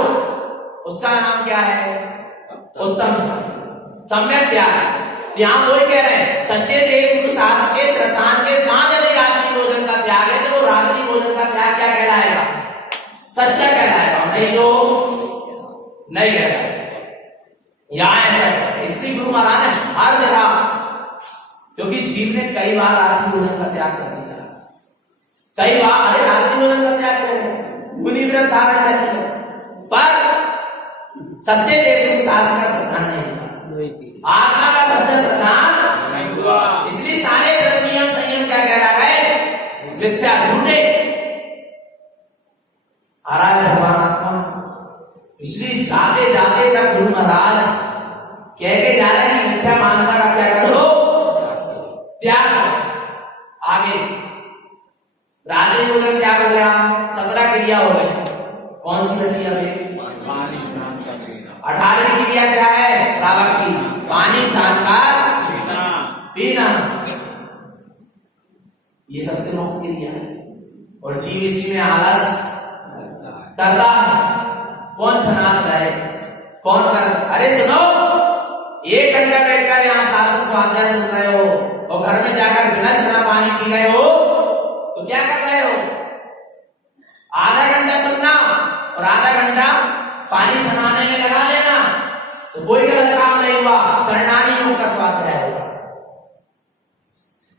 उसका नाम क्या है, उत्तम त्याग, सम्यक त्याग। यहां वही कह रहे हैं, सच्चे देव गुरु शास्त्र के श्रद्धान के साथ यदि रात्रि भोजन का त्याग है तो वो रात्रि भोजन का त्याग क्या कहलाएगा, सच्चा कहलाएगा, नहीं तो नहीं कहलाएगा। यहां ऐसा है, इसलिए गुरु महाराज ने हर जगह, क्योंकि जीव ने कई बार रात्रि भोजन का त्याग कर दिया, कई बार अरे रात्रि भोजन का त्याग कर मुनि व्रत धारण कर दिया, पर सच्चे देव गुरु शास्त्र का श्रद्धान नहीं हुआ, आत्मा का सच्चा श्रद्धान नहीं हुआ, इसलिए सारे धर्म नियम संयम क्या कह रहा है, मिथ्या झूठे आ रहा है भगवान आत्मा। इसलिए जाते जाते तक गुरु महाराज कह के जा रहे हैं मिथ्या मानता का क्या करो, त्याग। आगे रात्रि भोजन त्याग हो गया, 17 क्रिया हो गई, कौन सी बची अभी? पानी छान कर पीना। 18वीं क्रिया क्या है श्रावक की? पानी छानकर पीना। पीना। ये सबसे मुख्य क्रिया है और जीव इसी में आलस करता है। कौन छनात है? कौन कर? अरे सुनो, 1 घंटा बैठकर यहाँ शास्त्र स्वाध्याय सुन रहे हो और घर में जाकर बिना छना पानी पी रहे हो तो क्या कर रहे हो? आधा घंटा सुनना और आधा घंटा पानी बनाने में लगा लेना तो कोई गलत काम नहीं हुआ, चरणानी योग का स्वाध्याय होगा।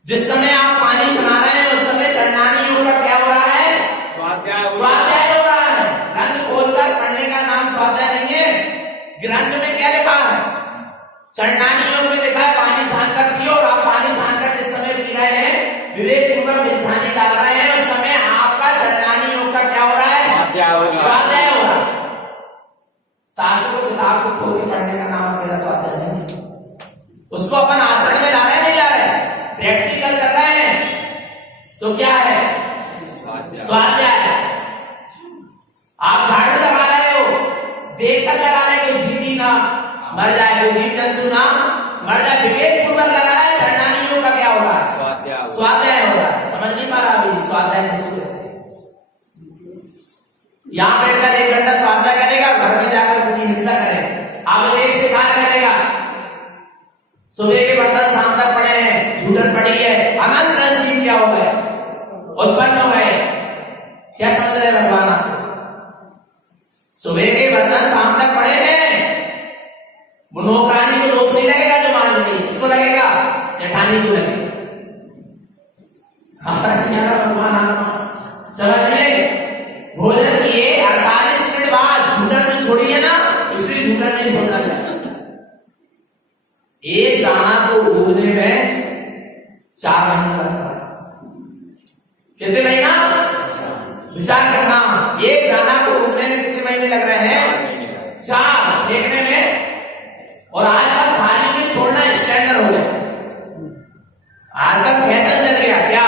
जिस समय आप पानी बना रहे हैं उस समय चरणानी योग का क्या हो रहा है? स्वाध्याय हो रहा है। ग्रंथ खोलकर पढ़ने का नाम स्वाध्याय नहीं है। ग्रंथ में क्या लिखा है? चरणानी योग में लिखा है पानी छानकर पियो और आप पानी छानकर जिस समय पी रहे हैं विवेक पूर्वक बिछानी डाल रहे हैं उस समय आपका चरणानी योग का क्या हो रहा है? स्वाध्याय हो रहा है। शास्त्र को किताब को खोल के पढ़ने का नाम अकेला स्वाध्याय नहीं, उसको अपन आचरण में ला रहे हैं नहीं ला रहे, प्रैक्टिकल कर रहे हैं तो क्या है? स्वाध्याय है। आप झाड़ू लगा रहे हो, देखकर लगा रहे कोई जीवी ना मर जाए, कोई जीव जंतु ना मर जाए, विवेक पूर्वक लगा रहा है। चरणानी योग का क्या हो रहा है? स्वाध्याय हो रहा है। समझ नहीं पा रहा अभी स्वाध्याय किसको कहते हैं? यहाँ बैठकर 1 घंटा स्वाध्याय करेगा, घर में जाकर अपनी हिंसा करे, आप विवेक से बाहर करेगा। सुबह के बर्तन शाम तक पड़े हैं, झूठन पड़ी है, अनंत रस जीव क्या हो गए? उत्पन्न हो गए। क्या समझ रहे भगवान आप? सुबह के बर्तन शाम तक पड़े हैं, नौकरानी को दोष नहीं लगेगा जो मान ली, इसको लगेगा सेठानी को लगेगा। भगवान समझ में? भोजन किए 48 मिनट बाद झूठन में छोड़िए ना, इसलिए झूठन नहीं छोड़ना चाहिए। एक दाना को उगने में 4 महीने लगता है। कितने महीना? विचार करना, एक दाना को उगने में कितने महीने लग रहे हैं? 4 फेंकने में। और आजकल थाली में छोड़ना स्टैंडर्ड हो गया। आजकल फैशन चल गया क्या?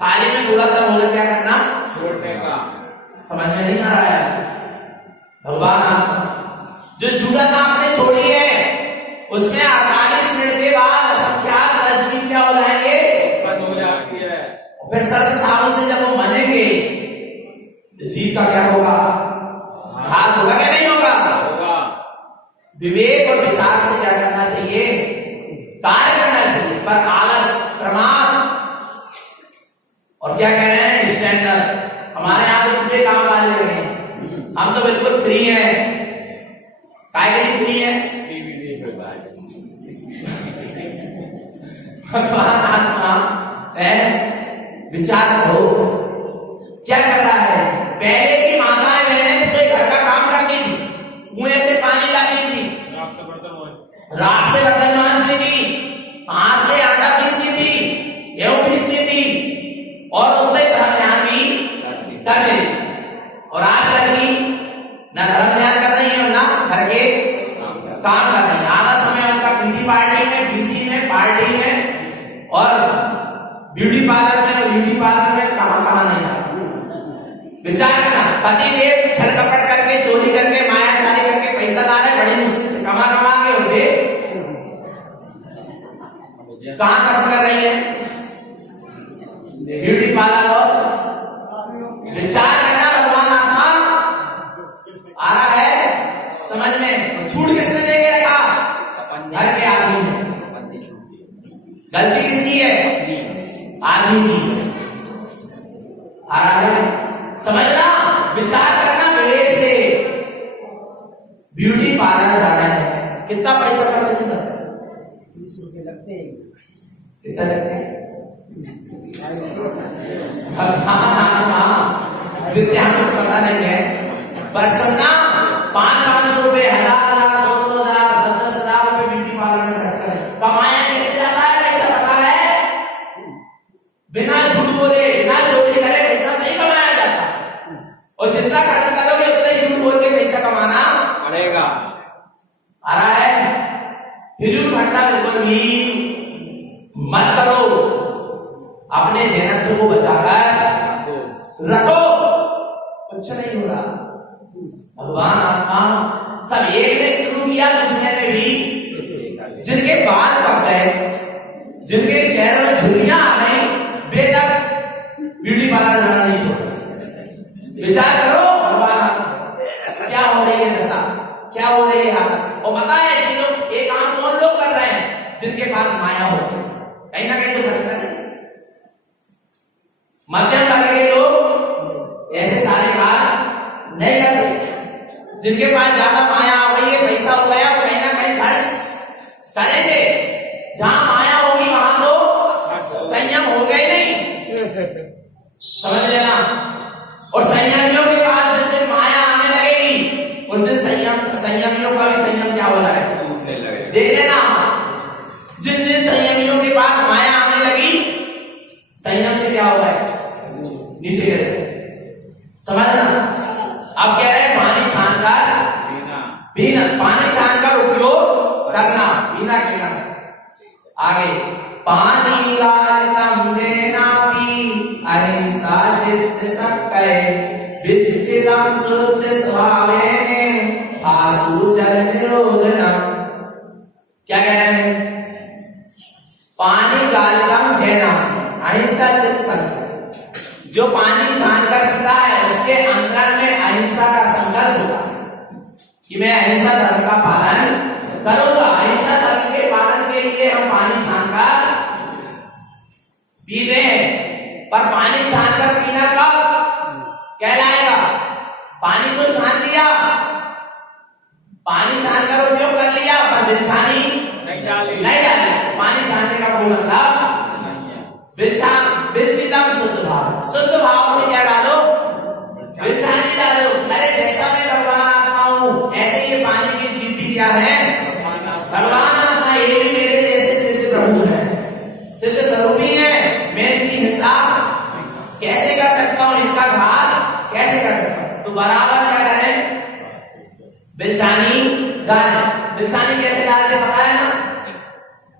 थाली में थोड़ा सा भोजन क्या करना? छोड़ने का। समझ में नहीं आ रहा है भगवान? जो जुड़न आपने छोड़ी है उसमें 48 मिनट के बाद असंख्यात रस क्या हो जाएंगे? बंद हो जाती है। फिर सर्व साबुन से जब वो मनेंगे जीव का क्या होगा? हाथ होगा क्या नहीं होगा? विवेक और विचार से क्या करना चाहिए? कार्य करना चाहिए। पर आलस, प्रमाद और क्या कह रहे हैं? स्टैंडर्ड। हमारे यहाँ तो पूरे काम वाले हैं, हम तो बिल्कुल फ्री हैं। काय के लिए फ्री है? भगवान आत्मा है। विचार करो क्या कर रहा है? पहले की माताएं बहनें पूरे घर का काम करती थी, कुएं से पानी लाती थी, राख से बर्तन मांजती थी, हाथ से आटा पीसती थी, गेहूं पीसती थी और उनपे धर्म ध्यान भी कर रही। और आज लड़की ना धर्म ध्यान कर रही है और ना घर के काम कर रही है। आधा समय उनका किटी पार्टी में, बीसी में, पार्टी में और ब्यूटी पार्लर में, और ब्यूटी पार्लर में कहां नहीं है। विचार करना, पति देव छल कपट करके, चोरी करके, मायाचारी करके पैसा ला रहे, बड़ी मुश्किल से कमा के होते कहां खर्च कर रही है? Beauty parlour. और विचार करना, भगवान आत्मा आ रहा है समझ में। छूट किसने दे के रखा? घर के आदमी ने। गलती किसकी है? आदमी की। आ रहा है समझना, विचार करना विवेक से। ब्यूटी पार्लर जा रहे हैं, कितना पैसा खर्च नहीं करते? 30 रुपए लगते हैं। कितना लगते हैं? जितने हमें पता नहीं है, पर सुनना 500 रुपए, 1000, 2000, 10,000 रुपए ब्यूटी पार्लर में खर्च करें। कमाया कैसे जाता है? पैसा पता है? बिना झूठ बोले, बिना चोरी करे पैसा नहीं कमाया जाता। और जितना खर्च करोगे उतना ही झूठ बोल के पैसा कमाना पड़ेगा। आ रहा है? फिजूल खर्चा बिल्कुल भी मत करो। अपने जहनत को बचाकर रखो। कुछ नहीं हो रहा। भगवान आत्मा सब एक ने शुरू किया, दूसरे ने भी। जिनके बाल पक गए, जिनके चेहरे में झुर्रियां आ गई, वे तक ब्यूटी पार्लर जाना नहीं छोड़ा। विचार करो भगवान क्या हो रही है दशा, क्या हो रही है हालत। और पता है कि लोग एक काम कौन लोग कर रहे हैं, जिनके पास माया हो, कहीं ना कहीं तो खर्च कर। मध्यम वर्ग के लोग ऐसे सारे काम नहीं करते। जिनके पास ज्यादा माया आ गई है, पैसा हो गया, कहीं ना कहीं खर्च करेंगे। जहां माया होगी वहां तो संयम हो गए नहीं, समझ लेना। और संयमियों के पास जिस दिन माया आने लगेगी, उस दिन संयमियों का भी संयम क्या हो जाएगा, देख लेना। जिन दिन संयमियों के पास माया आने लगी, संयम से क्या हो जाएगा, नीचे गिर। समझना। अब कह रहे हैं पानी छानकर पीना, पानी छानकर उपयोग करना, पीना के ना। आगे पानी लाल जेना पी, अहिंसा चित्त सक्कय, विचित्रम शुद्ध स्वभावेने, आसु जल निरोधना। क्या कह रहे हैं, पानी गालिकम जेना, अहिंसा चित्त सक्कय। जो पानी छानकर पीता है, उसके अंदर में अहिंसा का संकल्प होता है कि मैं अहिंसा धर्म का पालन करूंगा। अहिंसा धर्म के पालन के लिए हम पानी छानकर पीते हैं। पर पानी छानकर पीना कब कहलाएगा, पानी तो छान लिया, पानी छानकर उपयोग कर लिया, पर बिलछानी नहीं डाली। पानी छानने का कोई मतलब बिलचितम शुद्ध भाव, शुद्ध भाव से क्या डालो, बिलछानी डालो। अरे जैसा मैं भगवान आत्मा हूं, ऐसे ये पानी की जीव भी क्या है, भगवान आत्मा। ये भी मेरे जैसे सिद्ध प्रभु है, सिद्ध स्वरूपी है। मैं इनकी हिंसा कैसे कर सकता हूं, इनका घात कैसे कर सकता हूं। तो बराबर क्या करें, बिलछानी डाल। बिलछानी कैसे डालते पता है ना,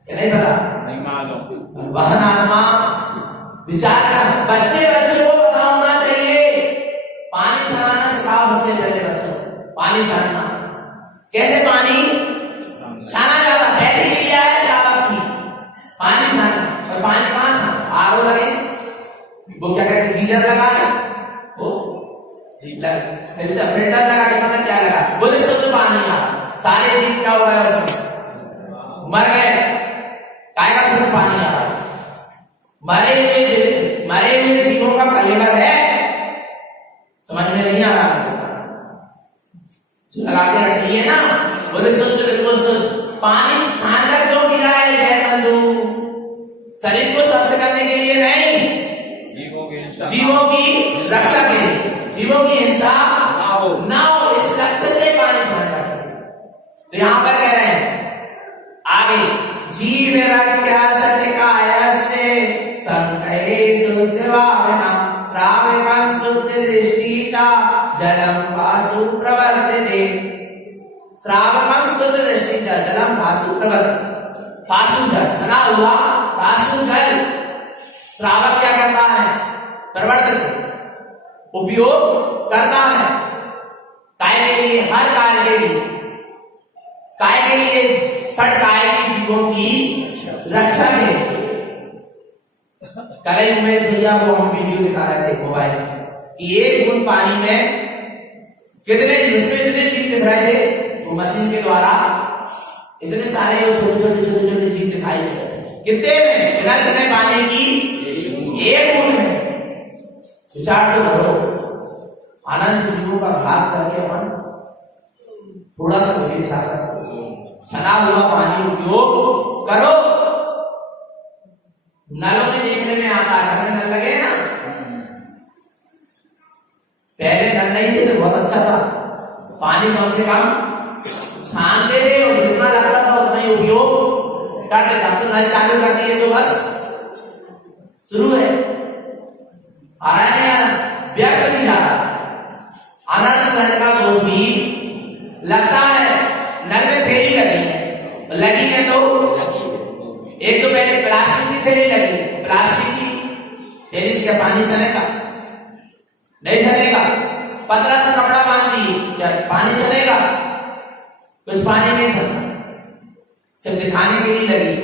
क्या नहीं पता, नहीं मालूम। भगवान आत्मा विचार कर। बच्चे को पता होना चाहिए, पानी छानना सिखाओ उससे पहले बच्चों, पानी छानना कैसे, पानी छाना जाता। पहली क्रिया है श्रावक की, पानी छानना। और पानी कहां छाना, आरो लगे, वो क्या कहते हैं, गीजर लगा है, वो फिल्टर लगा के, मतलब क्या लगा, बोले शुद्ध पानी आ। सारे जीव क्या हुआ है उसमें, मर गए, काय का शुद्ध पानी आ। मरे हुए जीवों का कलेवर है, समझ में नहीं आ रहा, जो लगा के रख लिए ना, बोले शुद्ध, बिल्कुल शुद्ध। पानी छानकर क्यों पी रहा है जय बंधु, शरीर को स्वस्थ करने के लिए नहीं, जीवों की रक्षा के लिए, जीवों की हिंसा ना हो, इस लक्ष्य से पानी छानकर। तो यहां पर कह रहे हैं आगे, जीव रक्षा सटिकायस्ते संकये शुद्ध भावना, श्रावकं शुद्ध दृष्टिचा जलम वासु प्रवर्तते। श्रावकं शुद्ध दृष्टिचा जलम वासु प्रवर्तते। वासु जल सुना हुआ, वासु जल। श्रावक क्या करता है, प्रवर्तते, उपयोग करता है। काय के लिए, हर काय के लिए, काय के लिए, सट काय की जीवों की रक्षा के लिए। कल उमेश भैया को हम वीडियो दिखा रहे थे मोबाइल कि एक बूंद पानी में कितने जीव दिख रहे थे, वो मशीन के द्वारा इतने सारे छोटे जीव दिखाई दे रहे। कितने में, बिना चले पानी की एक बूंद में। विचार तो करो, अनंत जीवों का घात करके अपन थोड़ा सा भी विचार करो, छना हुआ पानी उपयोग करो। नलों में देखने में आता है, घर में नल लगे ना, पहले नल नहीं थे तो बहुत अच्छा था, पानी कम से कम छानते थे और जितना लगता था उतना ही उपयोग करते थे। तो नल चालू कर दिए तो बस शुरू है, आ रहा है नहीं, व्यक्त नहीं जा रहा। अनंत धन का दोष भी लगता है। नल में फेरी लगी है तो एक तो पहले प्लास्टिक की फेरी लगी, प्लास्टिक की फेरी से क्या पानी चलेगा, नहीं चलेगा। पतला सा कपड़ा बांध दिए, क्या पानी चलेगा? कुछ पानी नहीं चलता, सिर्फ दिखाने के लिए लगी।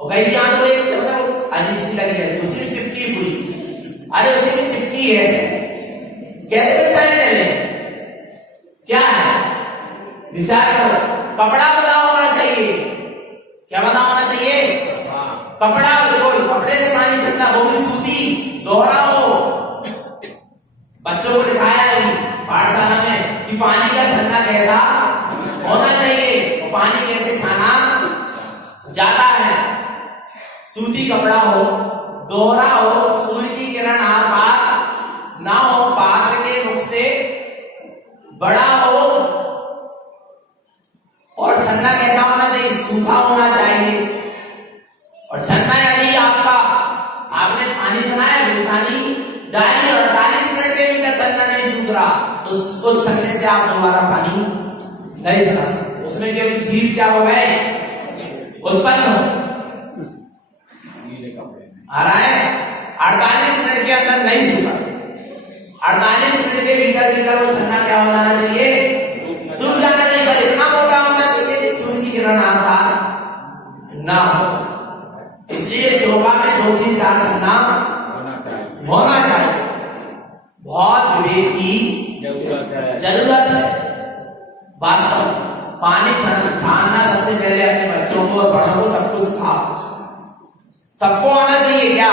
और कहीं यहाँ तो एक मतलब अजीब सी लगी है, उसी में चिपकी हुई। अरे उसी में चिपकी है, कैसे पहचाने डले? क्या है? विचार करो। कपड़ा बना होना चाहिए। क्या बना होना चाहिए? कपड़ा। बिल्कुल कपड़े से पानी चलता, वो भी सूती, दोहरा हो। बच्चों को दिखाया है पाठशाला में कि पानी का छलना कैसा होना चाहिए और पानी कैसे छाना जाता है। सूती कपड़ा हो, दोहरा हो, सूर्य की किरण आर पार ना हो, पात्र के मुख से बड़ा हो, और छन्ना कैसा होना चाहिए? सूखा होना चाहिए। और छन्ना यानी आपने पानी बनाया, बिछानी डाली और 48 मिनट के भीतर छन्ना नहीं सूख रहा, तो उसको छन्ने से आप दोबारा पानी नहीं चला सकते। उसमें क्योंकि जीव क्या हो गए? उत्पन्न हो। आ रहा है? 48 मिनट के अंदर नहीं सूखा, 48 मिनट के भीतर वो छन्ना क्या हो जाना चाहिए? सूख जाना चाहिए। पर इतना मोटा होना चाहिए कि सूर्य की किरण आता ना हो। इसलिए चोपा में 2-3-4 छन्ना होना चाहिए। बहुत विवेक की जरूरत है। वास्तव पानी छानना सबसे पहले अपने बच्चों को और बड़ों को सबको सिखाओ। सबको आना चाहिए क्या?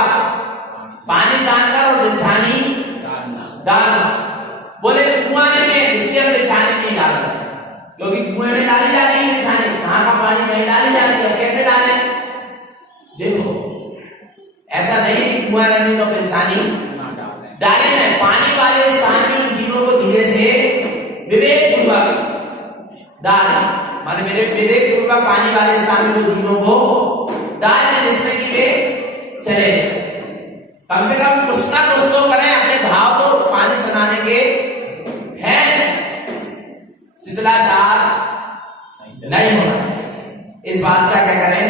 पानी छानकर और बिछानी डालना। बोले कुआं में, इसलिए हम बिछानी नहीं डालते क्योंकि कुएं में डाली जाती है बिछानी, वहां का पानी नहीं डाली जाती है। कैसे डालें? देखो ऐसा नहीं कि कुआं नहीं तो बिछानी डाले नहीं। पानी वाले स्थान में उन जीवों को धीरे से विवेक पूर्वक डाले, मतलब मेरे विवेक पूर्वक पानी वाले स्थान में जीवों को डाले, जिसमें कि वे चले। कम से कम कुछ ना कुछ तो करें, अपने भाव तो पानी चलाने के हैं। शिथिलाचार नहीं होना चाहिए। इस बात का क्या करें?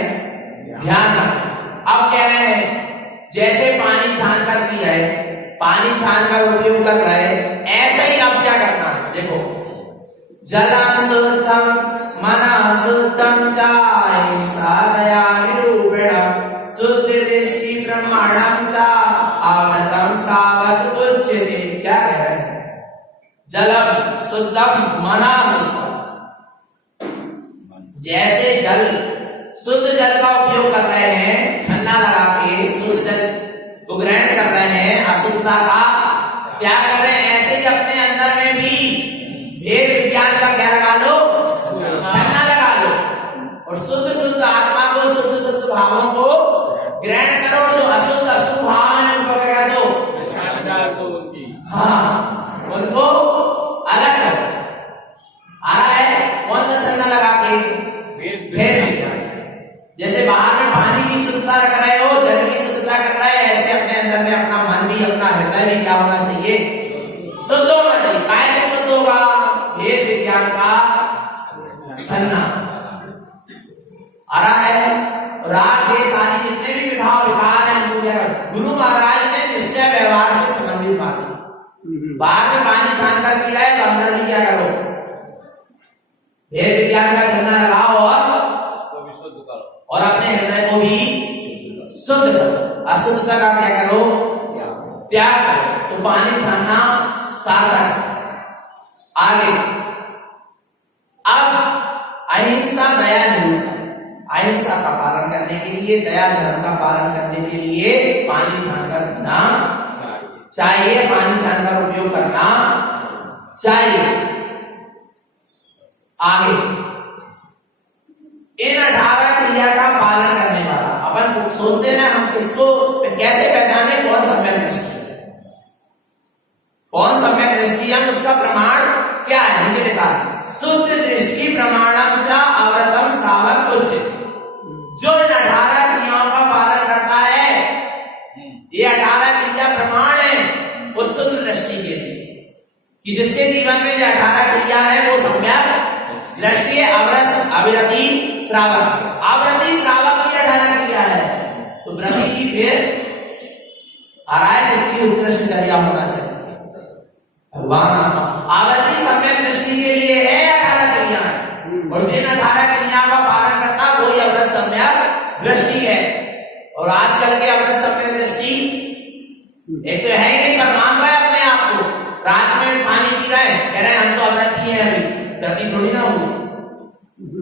ध्यान रखें। अब कह रहे हैं जैसे पानी छान कर पी रहे, पानी छान कर उपयोग कर रहे, ऐसे ही अब क्या करना है? देखो, जलम शुद्धम मनः शुद्धम चाय साधया निरूपेण शुद्ध दृष्टि प्रमाणम चा आवृतम सावक उच्यते। क्या कह रहे हैं? जलम शुद्धम मनः शुद्धम, जैसे जल शुद्ध जल का उपयोग कर रहे हैं, छन्ना लगा के शुद्ध जल को ग्रहण कर रहे हैं, अशुद्धता का क्या कर रहे हैं? ऐसे ही अपने अंदर में भी भेद विज्ञान का क्या लगा लो? छन्ना लगा लो, और शुद्ध शुद्ध आत्मा को, शुद्ध शुद्ध भावों को ग्रहण करो। जो अशुद्ध अशुद्ध भाव है उनको क्या दो? हाँ, उनको अलग करो। आ रहा है? कौन सा छन्ना लगा के? भेद विज्ञान। जैसे बाहर में पानी की शुद्धता रख रहे हो, जल की शुद्धता कर रहे हैं, ऐसे अपने अंदर में अपना मन भी, अपना हृदय भी क्या होना चाहिए? शुद्ध होना चाहिए। कैसे शुद्ध होगा? भेद विज्ञान का छन्ना। आ रहा है? राग द्वेष आदि जितने भी विभाव विकार हैं, गुरु महाराज ने निश्चय व्यवहार से संबंधित बातें। बाहर में पानी छान कर पी रहे तो अंदर भी क्या करो? भेद विज्ञान का छन्ना लगाओ और अपने हृदय को भी शुद्ध करो। अशुद्धता का क्या करो? त्याग करो। तो पानी छानना सार्थक है। आगे अब अहिंसा दया निरूपण। अहिंसा का पालन करने के लिए, दया धर्म का पालन करने के लिए पानी छानकर पीना चाहिए, पानी छानकर उपयोग करना चाहिए। आगे इन 18 क्रिया का पालन करने वाला, अपन सोचते हैं हम इसको कैसे पहचाने? कौन सम्यक दृष्टि है, कौन सम्यक दृष्टि है, उसका प्रमाण क्या है? नीचे लिखा शुद्ध दृष्टि प्रमाणम च अव्रतम श्रावक उच्च। जो इन 18 क्रियाओं का पालन करता है, ये 18 क्रिया प्रमाण है उस शुद्ध दृष्टि के लिए, कि जिसके जीवन में जो 18 क्रिया है वो सम्यक दृष्टि है। अव्रत, अविरति, श्रावक। अव्रति श्रावक की 18 क्रिया है, तो व्रति की फिर आराय की उत्कृष्ट क्रिया होना चाहिए। भगवान आवृत्ति रति थोड़ी ना हुई,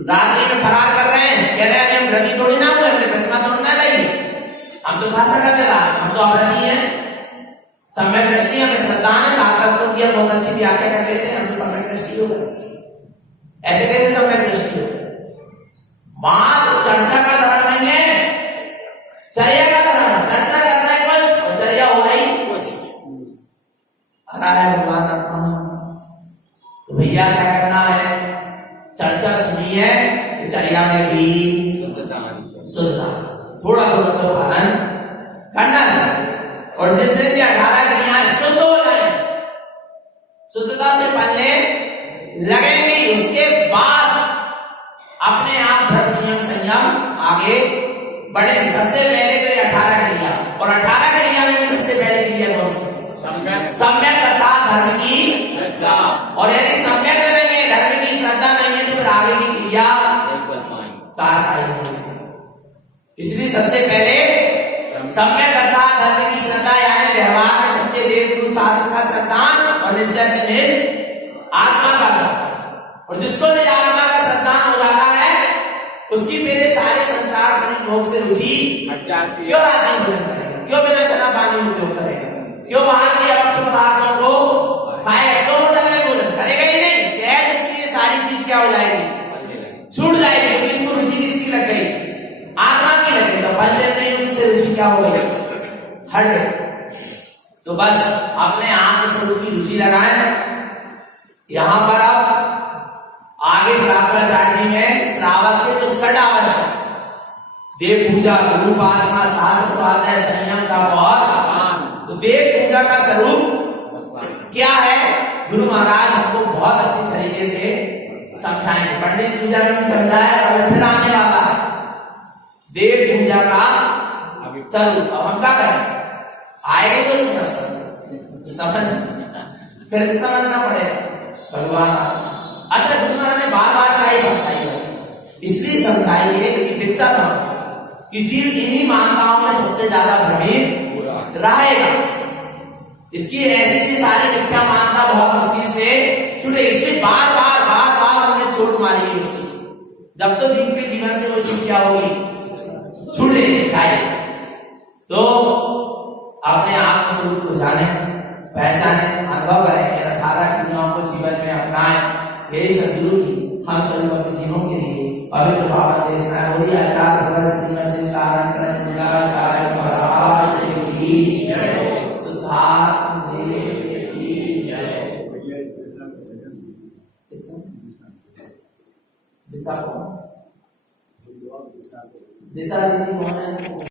रात्रि में फरार कर रहे हैं, कह रहे हैं हम रति थोड़ी ना हुए, हमने प्रतिमा थोड़ी ना लाई, हम तो भाषा का दिला, हम तो अवरती है। सम्यक दृष्टि हमें श्रद्धा है, सार्थक की बहुत अच्छी व्याख्या कर लेते हैं, हम तो सम्यक दृष्टि हो गए। ऐसे कैसे सम्यक दृष्टि हो? बात चर्चा का धर्म नहीं है, चर्या का धर्म। चर्चा कर रहा है कुछ और चर्या हो रही कुछ। आ रहा है भगवान आत्मा, तो भैया क्या करना है? चर्चा सुनी है, चर्या में भी शुद्धता, थोड़ा थोड़ा तो पालन करना है। और जिस दिन 18 क्रियाएं शुद्ध हो जाए, शुद्धता से पहले लगेंगे, उसके बाद अपने आप धर्म नियम संयम आगे बढ़े। सबसे पहले तो 18 क्रिया, और 18 क्रिया में सबसे पहले क्रिया कौन सी? सम्यक तथा धर्म की श्रद्धा। और यदि सम्यक नहीं है, धर्म की श्रद्धा नहीं है, तो फिर आगे की क्रिया कारकारी नहीं है। इसलिए सबसे पहले सम्यक तथा धर्म की श्रद्धा, यानी व्यवहार में सच्चे देव गुरु शास्त्र का श्रद्धान और निश्चय से निज आत्मा का श्रद्धान। और जिसको निज आत्मा का श्रद्धान हो जाता है, उसकी पहले सारे संसार भोग से रुचि क्यों रात्रि भोजन करेगा, क्यों बिना चना पानी उपयोग करेगा, क्यों वहां की आवश्यक पदार्थों को खाएगा, क्यों होटल में भोजन करेगा ही नहीं। शायद इसके लिए सारी चीज क्या हो जाएगी? छूट जाएगी, क्योंकि इसको रुचि किसकी लग गई? आत्मा की लग गई। तो पंचेंद्रियों से रुचि क्या हो गई? हट गई। तो बस अपने आत्म स्वरूप की रुचि लगाएं। यहां पर अब आगे श्रावकाचार्य जी में श्रावक के तो षड आवश्यक देव पूजा, गुरु उपासना, शास्त्र स्वाध्याय, संयम का बहुत। तो देव पूजा का स्वरूप क्या है? गुरु महाराज हमको बहुत अच्छी तरीके से समझाएंगे। पंडित पूजा में भी समझाया, और फिर आने वाला है देव पूजा का स्वरूप। अब हम क्या करें? आएंगे तो समझ फिर से समझना पड़ेगा भगवान। अच्छा, गुरु महाराज ने बार बार का ही समझाई, इसलिए समझाई है कि दिखता था कि जीव इन्हीं मान्यताओं में सबसे ज्यादा भ्रमित रहेगा। इसकी ऐसी भी सारी मिथ्या मान्यता बहुत मुश्किल से छूटे, इसलिए बार बार हमने चोट मारी है उस चीज। जब तो जीव के जीवन से वो चीज क्या होगी? छूटे जाएगी। तो अपने आत्म स्वरूप को जाने, पहचाने, अनुभव करें, 18 क्रियाओं को जीवन में अपनाएं। यही सदगुरु की हम सभी अपने जीवों के लिए पवित्र भाव देशना होगी। आचार्य महाराज की सुधार दिशा कौन है?